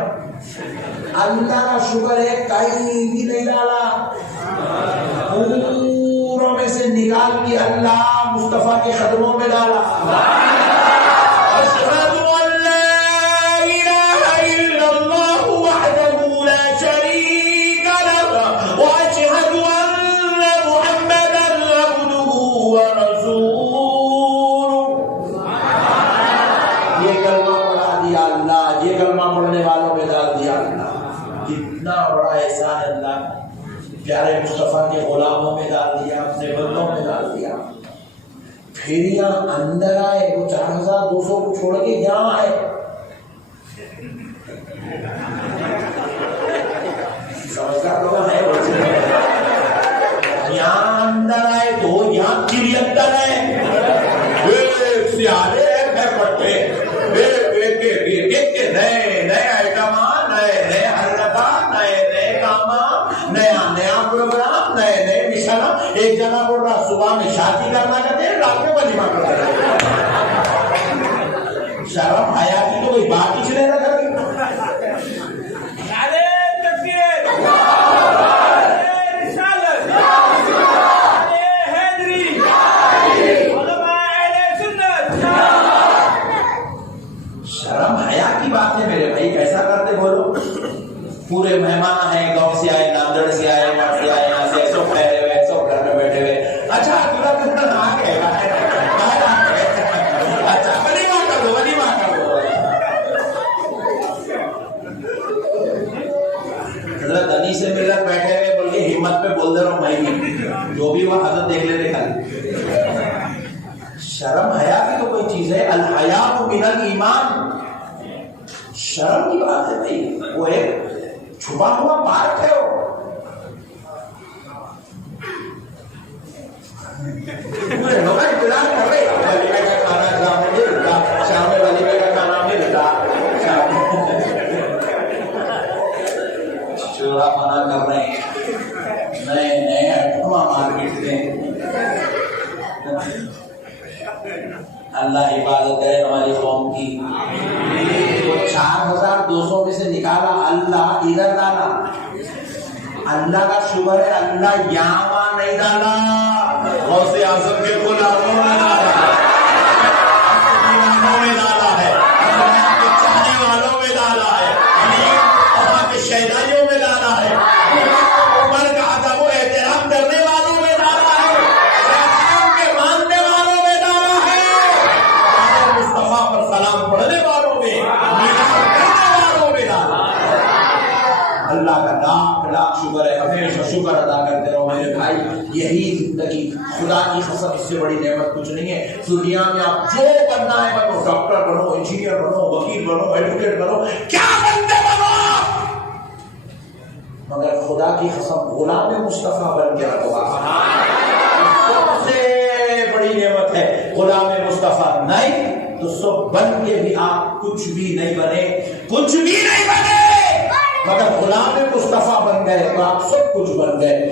اللہ کا شکر ہے کہیں بھی نہیں ڈالا, پوروں میں سے نکال کے اللہ مصطفیٰ کے قدموں میں ڈالا. اشہد ان لا الہ الا اللہ وحدہ لا شریک لہ واشہد ان محمدا عبدہ ورسولہ. یہ کلمہ پڑھا دیا اللہ, یہ کلمہ پڑھنے والوں میں ڈال دیا اللہ. کتنا بڑا احسان ہے اللہ, پیارے مصطفیٰ کے غلاموں میں ڈال دیا, اپنے بندوں میں ڈال دیا. پھر یہاں اندر آئے, وہ 4200 کو چھوڑ کے یہاں آئے. سمجھدار لوگ ہیں, یہاں اندر آئے تو یہاں 73 ہے. سیارے پٹے نئے آئٹم, نئے حرکات, نئے کرنا چاہتے ہیں رات میں ولیمہ کرتے ہیں. شرم حیا کی تو کوئی بات ہی چلے نہ کریں. شرم حیا کی بات ہے میرے بھائی. کیسا کرتے بولو؟ پورے مہمان ہیں, گاؤں سے آئے, ناندڑ سے آئے, مٹ سے آئے, یہاں سے سب ٹھہرے ہوئے, سب گھر میں بیٹھے ہوئے. اچھا آ گئے, اچھا ولیمہ کر دو, ولیمہ کر دو. حضرت علی سے مل کر بیٹھے ہوئے, بول کے ہمت پہ بول دے رہا ہوں میں بھی, جو بھی وہ حضرت دیکھ لیتے کل. شرم حیا کی تو کوئی چیز ہے. الحیاء من الایمان. شرم کی بات ہے بھائی, وہ ایک چھپا ہوا پارٹ ہے. لوگ انتظار کر رہے ولیمے کا کھانا شام میں ملتا, شام میں ولیمے کا کھانا ملتا. چورا منع کر رہے ہیں, نئے نئے اٹھواں مارکیٹ میں. اللہ حفاظت کرے ہماری قوم کی. 4200 میں سے نکالا, اللہ ادھر ڈالا. اللہ کا شکر ہے اللہ یہاں نہیں ڈالا, غوث اعظم کے غلاموں میں ڈالا, دیوانوں میں ڈالا ہے, اللہ کے چاہنے والوں میں ڈالا ہے, اللہ کے شہدائیوں میں ڈالا ہے, عمر کا ادب و احترام کرنے والوں میں ڈالا ہے, شہدائیوں کے ماننے والوں میں ڈالا ہے, مصطفیٰ پر سلام پڑھنے والوں میں, میلاد کرنے والوں میں ڈالا. اللہ کا لاکھ لاکھ شکر ہے. ہمیشہ شکر ادا کرتے رہو میرے بھائی. یہی زندگی, خدا کی قسم اس سے بڑی نعمت کچھ نہیں ہے. دنیا میں آپ جو بننا ہے بنو, ڈاکٹر بنو, انجینئر بنو, وکیل بنو, ایڈوکیٹ بنو, کیا بنتے بنو, مگر خدا کی قسم غلام مصطفیٰ بن کے رکھو. سب سے بڑی نعمت ہے. غلام مصطفیٰ نہیں تو سب بن کے بھی آپ کچھ بھی نہیں بنے, کچھ بھی نہیں بنے, مگر غلام مصطفیٰ بن گئے تو آپ سب کچھ بن گئے.